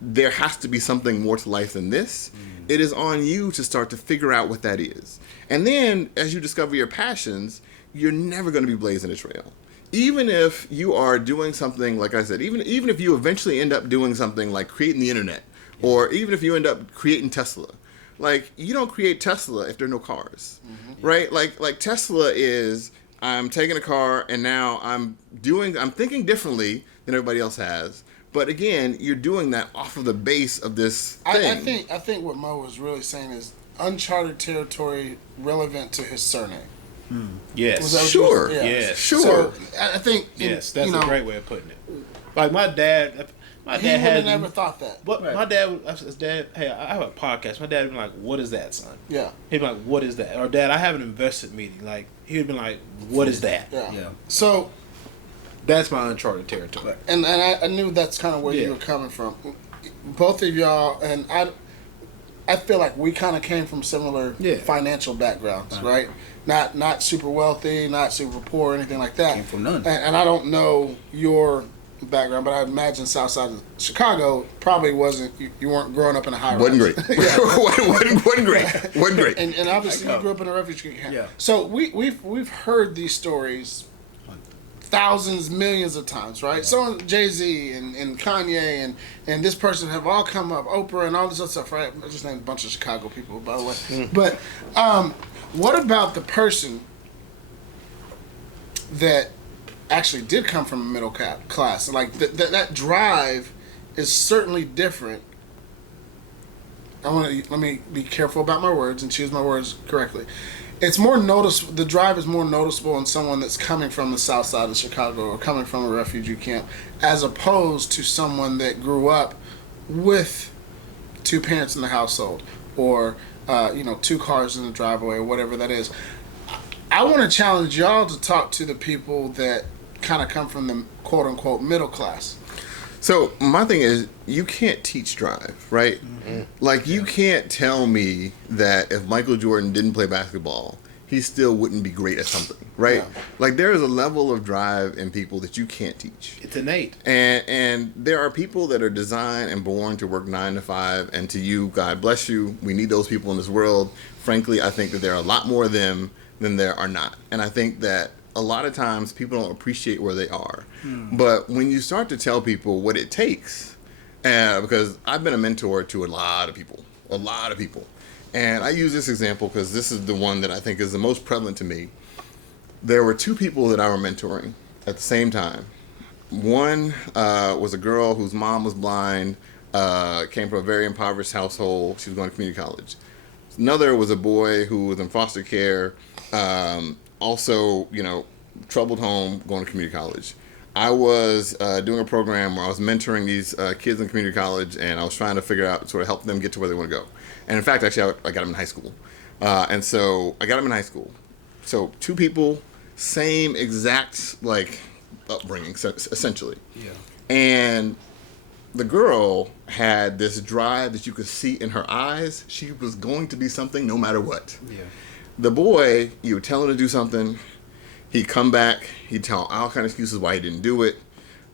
there has to be something more to life than this. It is on you to start to figure out what that is, and then as you discover your passions, you're never going to be blazing a trail. Even if you are doing something, like I said, even if you eventually end up doing something like creating the internet, or even if you end up creating Tesla, like you don't create Tesla if there are no cars, right? Like Tesla is, I'm taking a car and now I'm thinking differently than everybody else has. But again, you're doing that off of the base of this thing. I think what Mo was really saying is uncharted territory relevant to his surname. Yes. Sure. Yeah. Yes. Sure. So I think Yes, that's a great way of putting it. Like my dad he would have never thought that. But my dad, I said, Dad, hey, I have a podcast. My dad would be like, "What is that, son?" Yeah. He'd be like, "What is that?" Or, "Dad, I have an invested meeting." Like he'd be like, "What is that?" Yeah. So That's my uncharted territory. and I knew that's kind of where you were coming from. Both of y'all, and I feel like we kind of came from similar financial backgrounds, right? Not super wealthy, not super poor, anything like that. Came from none. And I don't know your background, but I imagine South Side of Chicago probably wasn't. You weren't growing up in a high rise. Wasn't great. wasn't great. And obviously you grew up in a refugee camp. Yeah. So we've heard these stories thousands, millions of times, right? So Jay-Z and Kanye and this person have all come up, Oprah and all this other stuff, right? I just named a bunch of Chicago people, by the way. But what about the person that actually did come from a middle class? Like that drive is certainly different. Let me be careful about my words and choose my words correctly. It's more noticeable. The drive is more noticeable in someone that's coming from the South Side of Chicago or coming from a refugee camp, as opposed to someone that grew up with two parents in the household or 2 cars in the driveway or whatever that is. I want to challenge y'all to talk to the people that kind of come from the quote unquote middle class. So my thing is, you can't teach drive, right? Like you can't tell me that if Michael Jordan didn't play basketball, he still wouldn't be great at something, right? Yeah. Like there is a level of drive in people that you can't teach. It's innate. And there are people that are designed and born to work 9 to 5, and to you, God bless you. We need those people in this world. Frankly, I think that there are a lot more of them than there are not. And I think that a lot of times people don't appreciate where they are. But when you start to tell people what it takes, because I've been a mentor to a lot of people, and I use this example because this is the one that I think is the most prevalent to me. There were 2 people that I were mentoring at the same time. One was a girl whose mom was blind, came from a very impoverished household. She was going to community college. Another was a boy who was in foster care, also, troubled home, going to community college. I was doing a program where I was mentoring these kids in community college, and I was trying to figure out, sort of help them get to where they want to go. And in fact, actually, I got them in high school. And so I got them in high school. So 2 people, same exact, upbringing, essentially. Yeah. And the girl had this drive that you could see in her eyes. She was going to be something no matter what. Yeah. The boy, you would tell him to do something, he'd come back, he'd tell all kind of excuses why he didn't do it.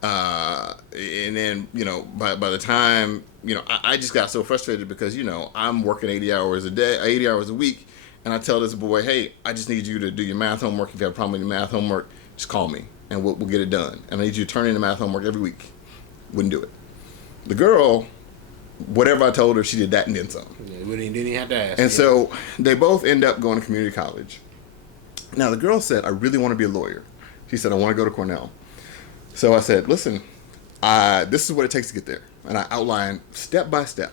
And then, by the time, I just got so frustrated because, I'm working 80 hours a day, 80 hours a week. And I tell this boy, hey, I just need you to do your math homework. If you have a problem with your math homework, just call me and we'll get it done. And I need you to turn in the math homework every week. Wouldn't do it. The girl, whatever I told her, she did that and then some. Yeah, we didn't even have to ask. And so they both end up going to community college. Now, the girl said, I really want to be a lawyer. She said, I want to go to Cornell. So I said, listen, this is what it takes to get there. And I outlined step by step.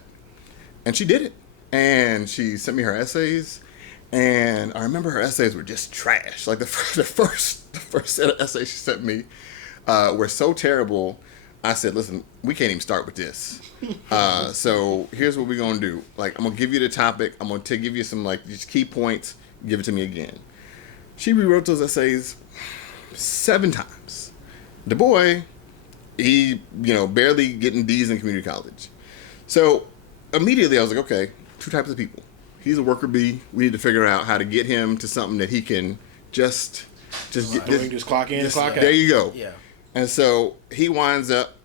And she did it. And she sent me her essays. And I remember her essays were just trash. Like the first set of essays she sent me were so terrible. I said, listen, we can't even start with this. So here's what we're going to do. I'm going to give you the topic. I'm going to give you some just key points. Give it to me again. She rewrote those essays 7 times. The boy, he, barely getting D's in community college. So immediately I was like, okay, two types of people. He's a worker bee. We need to figure out how to get him to something that he can just clock in, clock out. There you go. Yeah. And so he ends up,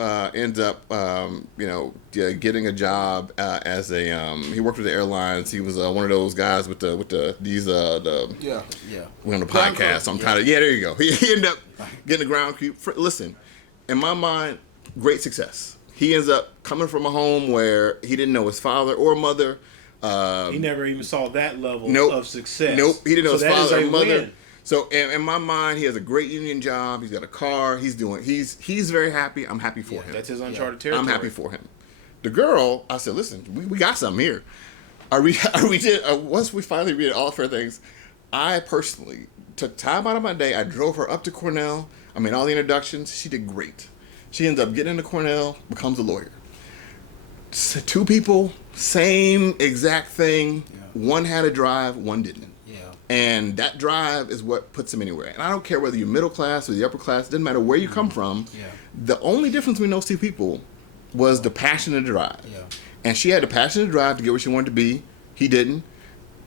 getting a job as a. He worked with the airlines. He was one of those guys with the we're on the podcast. So I'm tired of there you go. He ended up getting the ground crew. Listen, in my mind, great success. He ends up coming from a home where he didn't know his father or mother. He never even saw that level of success. Nope, he didn't know his father or mother. Win. So in my mind, he has a great union job. He's got a car. He's very happy. I'm happy for him. That's his uncharted territory. I'm happy for him. The girl, I said, listen, we got something here. Once we finally read all of her things, I personally took time out of my day. I drove her up to Cornell. I made all the introductions. She did great. She ends up getting into Cornell, becomes a lawyer. So two people, same exact thing. Yeah. One had a drive, one didn't. Yeah. And that drive is what puts them anywhere. And I don't care whether you're middle class or the upper class. It doesn't matter where you come from. Yeah. The only difference between those two people was the passion and the drive. Yeah. And she had the passion and the drive to get where she wanted to be. He didn't.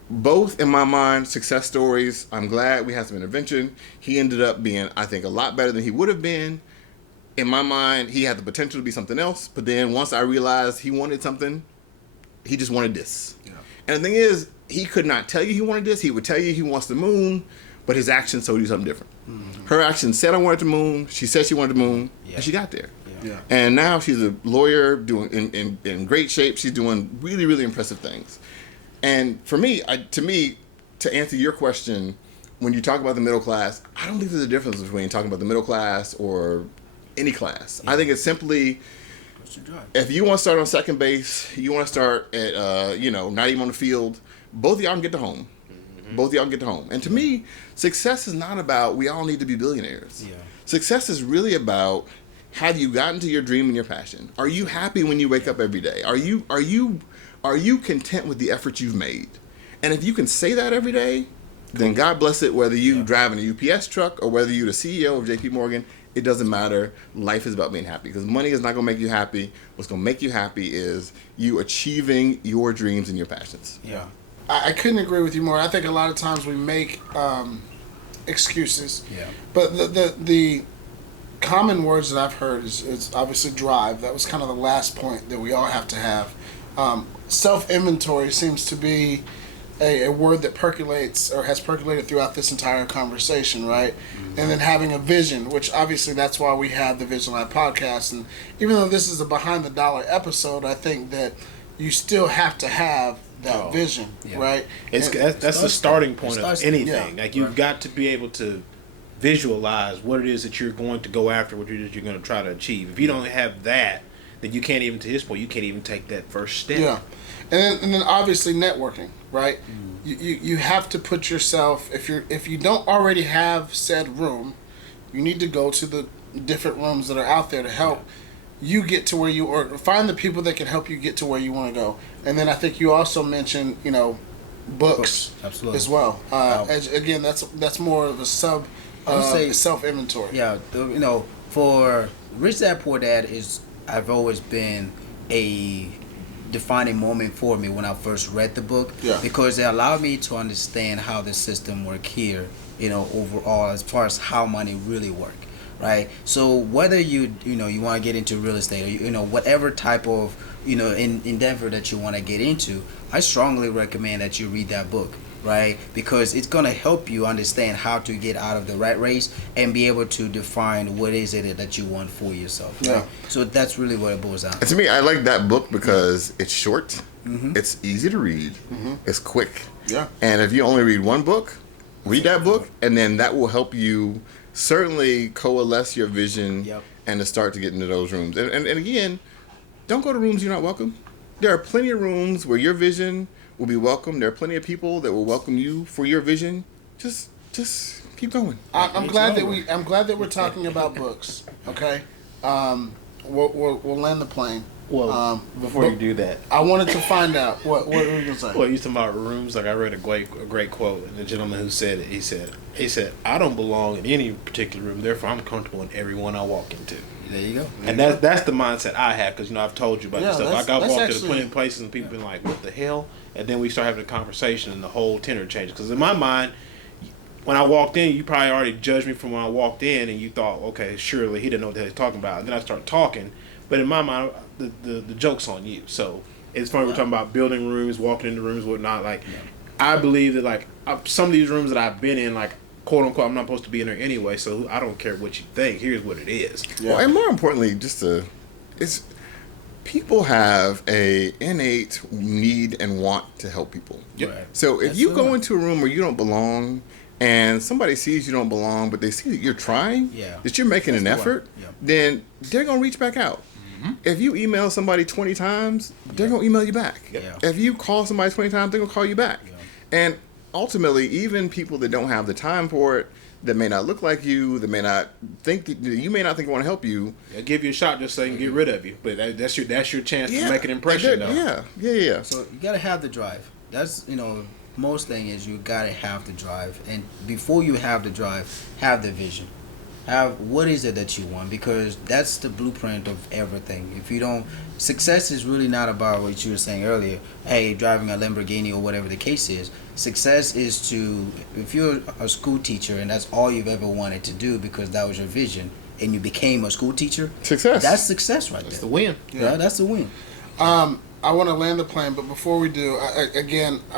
Both, in my mind, success stories. I'm glad we had some intervention. He ended up being, I think, a lot better than he would have been. In my mind, he had the potential to be something else. But then once I realized he wanted something, he just wanted this. Yeah. And the thing is, he could not tell you he wanted this. He would tell you he wants the moon, but his actions told you something different. Mm-hmm. Her actions said I wanted the moon. She said she wanted the moon, and she got there. Yeah. And now she's a lawyer, doing in great shape. She's doing really, really impressive things. And for me, to answer your question, when you talk about the middle class, I don't think there's a difference between talking about the middle class or any class. Yeah. I think it's simply, if you want to start on second base, you want to start at, not even on the field, both of y'all can get to home. Mm-hmm. Both of y'all can get to home. And to me, success is not about we all need to be billionaires. Yeah. Success is really about, have you gotten to your dream and your passion? Are you happy when you wake up every day? Are you content with the effort you've made? And if you can say that every day, then God bless it, whether you driving a UPS truck or whether you're the CEO of JP Morgan, it doesn't matter. Life is about being happy, because money is not going to make you happy. What's going to make you happy is you achieving your dreams and your passions. Yeah. I couldn't agree with you more. I think a lot of times we make excuses. Yeah. But the common words that I've heard is obviously drive. That was kind of the last point that we all have to have. Self-inventory seems to be a word that percolates or has percolated throughout this entire conversation, right? Mm-hmm. And then having a vision, which obviously that's why we have the TheVisionLab podcast. And even though this is a behind the dollar episode, I think that you still have to have that vision, right? That's the starting point of anything. Like you've got to be able to visualize what it is that you're going to go after, what it is you're going to try to achieve. If you don't have that, then you can't even, to his point, you can't even take that first step. Yeah. And then obviously networking, right? You have to put yourself, if you don't already have said room, you need to go to the different rooms that are out there to help you get to where you, or find the people that can help you get to where you want to go. And then I think you also mentioned, books as well. Again, that's more of a self-inventory. Yeah, for Rich Dad Poor Dad I've always been a defining moment for me when I first read the book, because it allowed me to understand how the system works here, overall, as far as how money really works, right? So whether you want to get into real estate or whatever type of endeavor that you want to get into, I strongly recommend that you read that book, right? Because it's going to help you understand how to get out of the rat race and be able to define what is it that you want for yourself, right? So that's really what it boils down to. And to me, I like that book because it's short, it's easy to read, it's quick. Yeah. And if you only read one book, read that book, and then that will help you certainly coalesce your vision and to start to get into those rooms. And again, don't go to rooms you're not welcome. There are plenty of rooms where your vision will be welcome. There are plenty of people that will welcome you for your vision. Just keep going. I'm glad that we're talking about books. Okay, we'll land the plane. Well, before you do that, I wanted to find out what were you gonna say? well, you talking about rooms? Like I read a great quote, and the gentleman who said it, he said, I don't belong in any particular room, therefore I'm comfortable in every one I walk into. There you go. And that's the mindset I have, because I've told you about this stuff. Like I walked into plenty of places and people been like, "What the hell?" And then we start having a conversation, and the whole tenor changes. Because in my mind, when I walked in, you probably already judged me from when I walked in, and you thought, "Okay, surely he didn't know what the hell he's talking about." And then I start talking, but in my mind, the joke's on you. So it's funny we're talking about building rooms, walking into rooms, whatnot. Like I believe that like some of these rooms that I've been in, like, quote unquote, I'm not supposed to be in there anyway, so I don't care what you think. Here's what it is. Yeah. Well, and more importantly, it's people have a innate need and want to help people. Yep. Right. So if you go into a room where you don't belong, and somebody sees you don't belong, but they see that you're trying, that you're making an effort, then they're gonna reach back out. If you email somebody 20 times, they're gonna email you back. If you call somebody 20 times, they're gonna call you back. And ultimately, even people that don't have the time for it, that may not look like you, that may not think that you may not think want to help you. They'll give you a shot just so they can get rid of you, but that's your chance to make an impression. Though. Yeah. So you gotta have the drive. That's most thing is you gotta have the drive, and before you have the drive, have the vision. Have what is it that you want, because that's the blueprint of everything. If you don't, success is really not about what you were saying earlier. Hey, driving a Lamborghini or whatever the case is. Success is to, if you're a school teacher and that's all you've ever wanted to do because that was your vision, and you became a school teacher. Success. That's success right there. That's the win. Yeah, that's the win. I want to land the plane, but before we do, I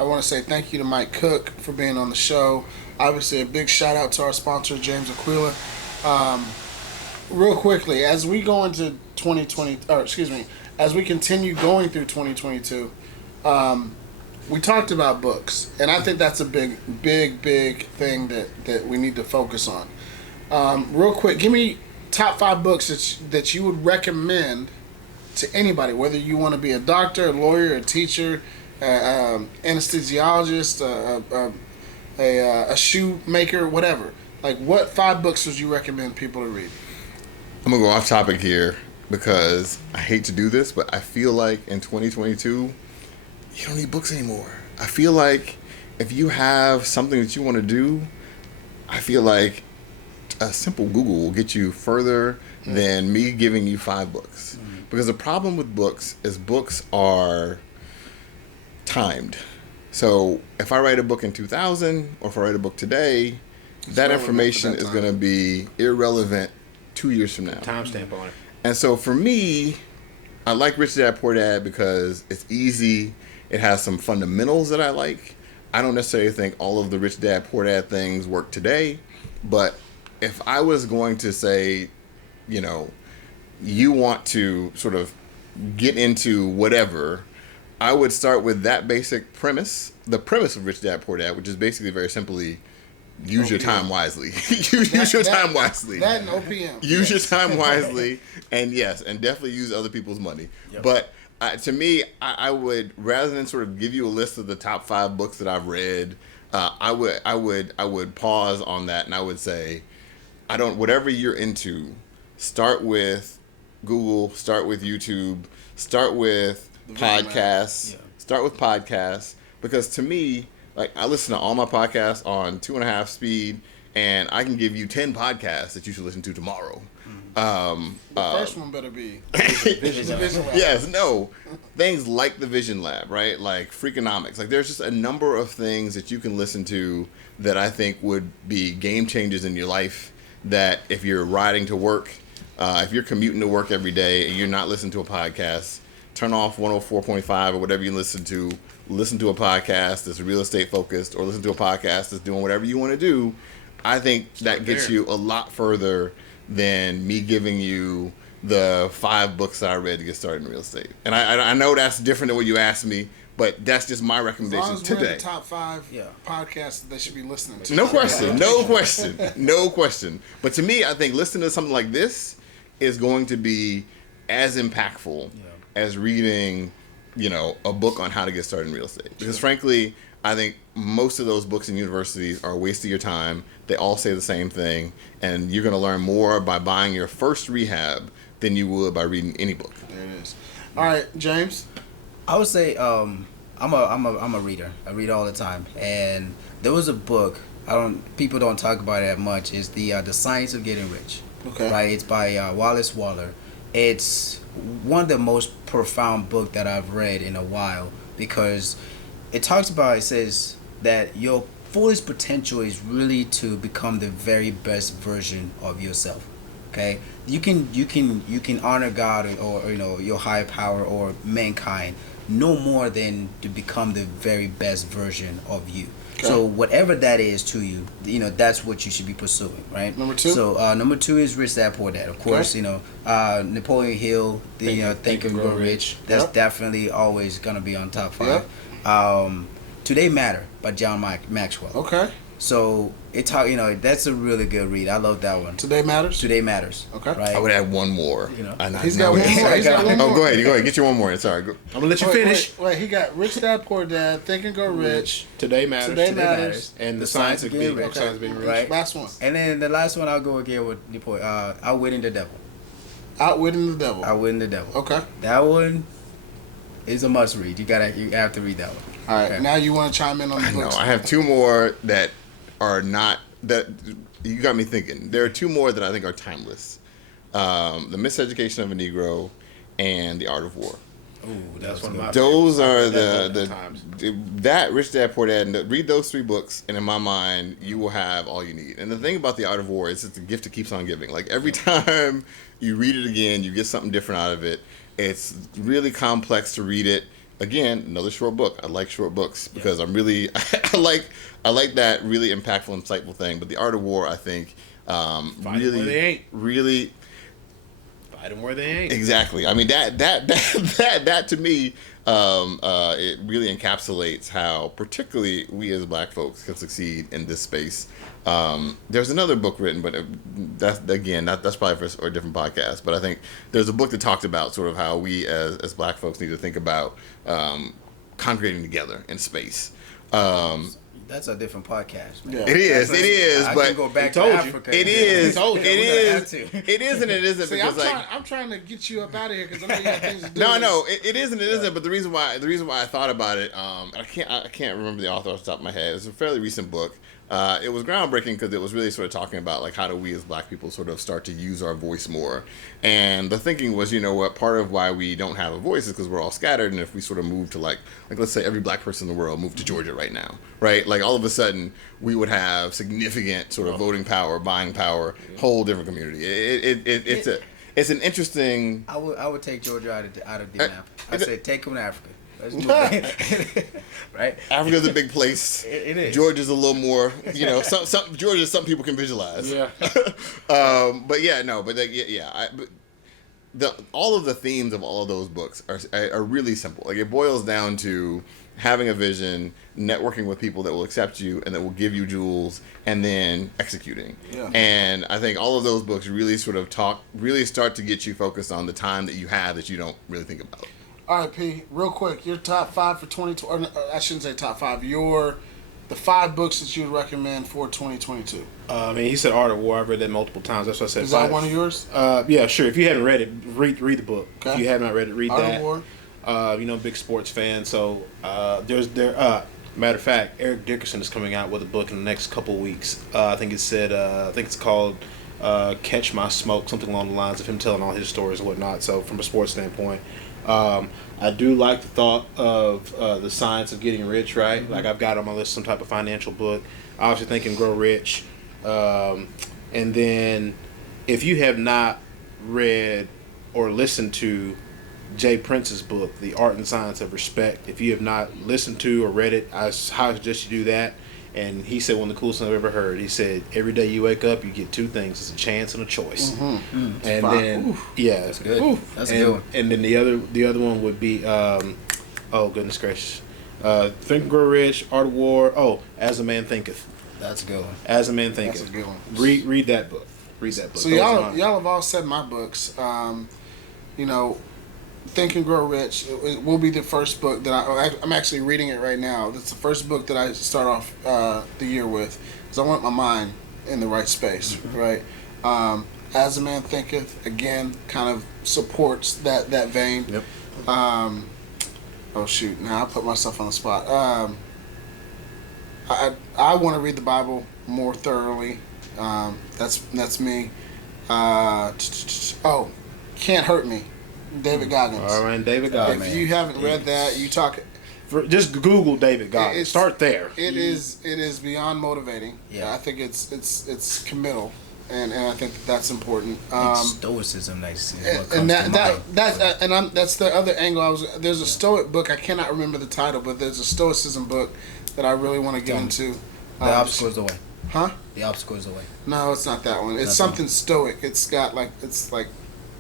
want to say thank you to Mike Cook for being on the show. Obviously, a big shout out to our sponsor, James Aquila. Real quickly, as we go into 2020, as we continue going through 2022, we talked about books, and I think that's a big thing that we need to focus on. Real quick, give me top 5 books that you would recommend to anybody, whether you want to be a doctor, a lawyer, a teacher, anesthesiologist, a shoemaker, whatever. Like, what 5 books would you recommend people to read? I'm going to go off topic here because I hate to do this, but I feel like in 2022, you don't need books anymore. I feel like if you have something that you want to do, I feel like a simple Google will get you further than me giving you 5 books. Because the problem with books is books are timed. So if I write a book in 2000 or if I write a book today, that information is going to be irrelevant 2 years from now. Timestamp on it. And so for me, I like Rich Dad Poor Dad because it's easy. It has some fundamentals that I like. I don't necessarily think all of the Rich Dad Poor Dad things work today. But if I was going to say, you want to sort of get into whatever, I would start with that basic premise. The premise of Rich Dad Poor Dad, which is basically very simply, use your time wisely. use your time wisely. That and OPM. Use your time wisely, and definitely use other people's money. Yep. But to me, I would, rather than sort of give you a list of the top 5 books that I've read, I would pause on that, and I would say, whatever you're into, start with Google, start with YouTube, start with podcasts, start with podcasts, because to me, like, I listen to all my podcasts on 2.5 speed, and I can give you 10 podcasts that you should listen to tomorrow. The first one better be TheVisionLab. Yes, no. Things like TheVisionLab, right? Like Freakonomics. Like, there's just a number of things that you can listen to that I think would be game changers in your life, that if you're riding to work, if you're commuting to work every day and you're not listening to a podcast, turn off 104.5 or whatever you listen to a podcast that's real estate focused, or listen to a podcast that's doing whatever you want to do. I think that gets you a lot further than me giving you the 5 books that I read to get started in real estate. And I know that's different than what you asked me, but that's just my recommendation as long as we're today. in the top 5 podcasts that they should be listening to. No question. But to me, I think listening to something like this is going to be as impactful as reading, a book on how to get started in real estate. Because frankly, I think most of those books in universities are a waste of your time. They all say the same thing, and you're going to learn more by buying your first rehab than you would by reading any book. There it is. All right, James. I would say I'm a reader. I read all the time, and there was a book. People don't talk about it that much. Is the Science of Getting Rich. Okay. Right. It's by Wallace Waller. It's one of the most profound book that I've read in a while because it talks about. It says that your fullest potential is really to become the very best version of yourself. Okay. You can honor God or your higher power or mankind no more than to become the very best version of you. Okay. So whatever that is to you, that's what you should be pursuing, right? Number 2. So number 2 is Rich Dad Poor Dad. Of course, okay. Napoleon Hill, Think and Grow Rich. That's definitely always gonna be on top 5. Yep. Today Matter by John Maxwell. Okay. So that's a really good read. I love that one. Today Matters. Today Matters. Okay. Right. I would add one more. He's got one more. Oh, go ahead. Get your one more. Sorry. I'm gonna let you finish. Wait, he got Rich Dad Poor Dad, Think and Grow Rich. Today Matters. Today Matters. And the Science of Being Rich. Right. Last one. And then the last one I'll go again with Outwitting the Devil. Outwitting the Devil. Outwitting the Devil. Okay. That one is a must read. You have to read that one. All right. Okay. Now you want to chime in on the books? No, I have 2 more that are not that you got me thinking. There are 2 more that I think are timeless. The Miseducation of a Negro and The Art of War. Ooh, that's one of my Those are times. That Rich Dad Poor Dad. And read those 3 books, and in my mind, you will have all you need. And the thing about The Art of War is it's a gift that keeps on giving. Like every time you read it again, you get something different out of it. It's really complex to read it. Again, another short book. I like short books because I'm really I like that really impactful, insightful thing. But The Art of War, I think, really fight them where they ain't. Exactly. I mean that to me, it really encapsulates how particularly we as Black folks can succeed in this space. There's another book written, but that's probably for a different podcast. But I think there's a book that talks about sort of how we as Black folks need to think about congregating together in space. That's a different podcast, man. Yeah. It is, I but can go back to Africa. It is, and it isn't. See, because I'm trying to get you up out of here because I know you got things to do. No, it isn't. But the reason why I thought about it, I can't remember the author off the top of my head. It's a fairly recent book. It was groundbreaking because it was really sort of talking about like how do we as Black people sort of start to use our voice more. And the thinking was, part of why we don't have a voice is because we're all scattered. And if we sort of move to like let's say every Black person in the world moved to Georgia right now, right? Like all of a sudden we would have significant sort of voting power, buying power, whole different community. It's an interesting. I would take Georgia out of the map. I said take them to Africa. Let's do it. Right? Africa's a big place. It is. Georgia's a little more, Georgia's something people can visualize. Yeah. All of the themes of all of those books are really simple. Like it boils down to having a vision, networking with people that will accept you and that will give you jewels, and then executing. Yeah. And I think all of those books really sort of start to get you focused on the time that you have that you don't really think about. All right, P, real quick, your top 5 for 2020, or I shouldn't say top 5, the 5 books that you would recommend for 2022. He said Art of War. I've read that multiple times. That's what I said. Is that one of yours? Yeah, sure. If you haven't read it, read the book. Okay. If you have not read it, read Art that. Art of War. Big sports fan. So matter of fact, Eric Dickerson is coming out with a book in the next couple of weeks. I think it's called Catch My Smoke, something along the lines of him telling all his stories and whatnot. So from a sports standpoint. I do like the thought of the Science of Getting Rich, right? Mm-hmm. Like I've got on my list some type of financial book. I was thinking Grow Rich. And then if you have not read or listened to Jay Prince's book, The Art and Science of Respect, if you have not listened to or read it, I highly suggest you do that. And he said one of the coolest things I've ever heard. He said, every day you wake up, you get 2 things. It's a chance and a choice. Mm-hmm. And then, that's good. That's a good one. And then the other one would be, oh, goodness gracious. Think and Grow Rich, Art of War. As a Man Thinketh. That's a good one. As a Man Thinketh. That's a good one. Read that book. So y'all have all said my books. Think and Grow Rich. It will be the first book that I'm actually reading it right now. It's the first book that I start off the year with, because I want my mind in the right space, mm-hmm. right? As a Man Thinketh, again, kind of supports that vein. Yep. Oh shoot! Now I put myself on the spot. I want to read the Bible more thoroughly. That's me. Oh, Can't Hurt Me, David Goggins. All right, David Goggins. If you haven't read that, you talk. Just Google David Goggins. Start there. It is beyond motivating. Yeah. I think it's committal, and I think that's important. Stoicism, that's that's the other angle. There's a Stoic book. I cannot remember the title, but there's a Stoicism book that I really want to get into. The obstacle is the way. Huh? The obstacle is the way. No, it's not that one. It's something Stoic. It's like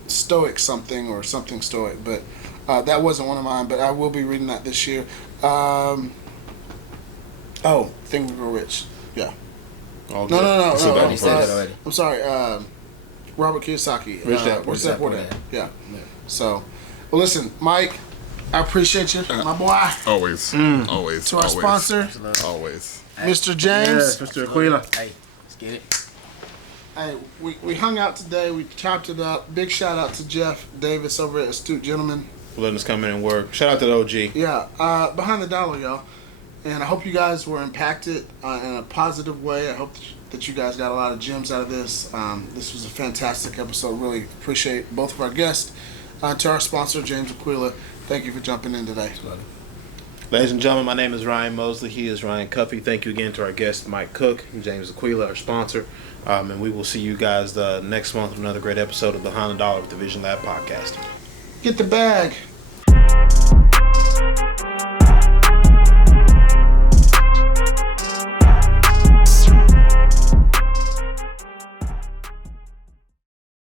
Stoic something or something Stoic, but that wasn't one of mine. But I will be reading that this year. Think We Grow Rich. Yeah. All No. You said that already. I'm sorry. Robert Kiyosaki. Rich Dad Poor Dad. Yeah. So, well, listen, Mike. I appreciate you, my boy. Always. Always. To our sponsor, Always. Mr. James. Yes, Mr. Aquila. Hey, let's get it. Hey, we hung out today. We chopped it up. Big shout out to Jeff Davis over at Astute Gentleman. For letting us come in and work. Shout out to the OG. Yeah, Behind the Dollar, y'all. And I hope you guys were impacted in a positive way. I hope that you guys got a lot of gems out of this. This was a fantastic episode. Really appreciate both of our guests. To our sponsor, James Aquila, thank you for jumping in today. Ladies and gentlemen, my name is Ryan Mosley. He is Ryan Cuffey. Thank you again to our guest, Mike Cook, and James Aquila, our sponsor. And we will see you guys next month with another great episode of Behind the Dollar with the Vision Lab podcast. Get the bag.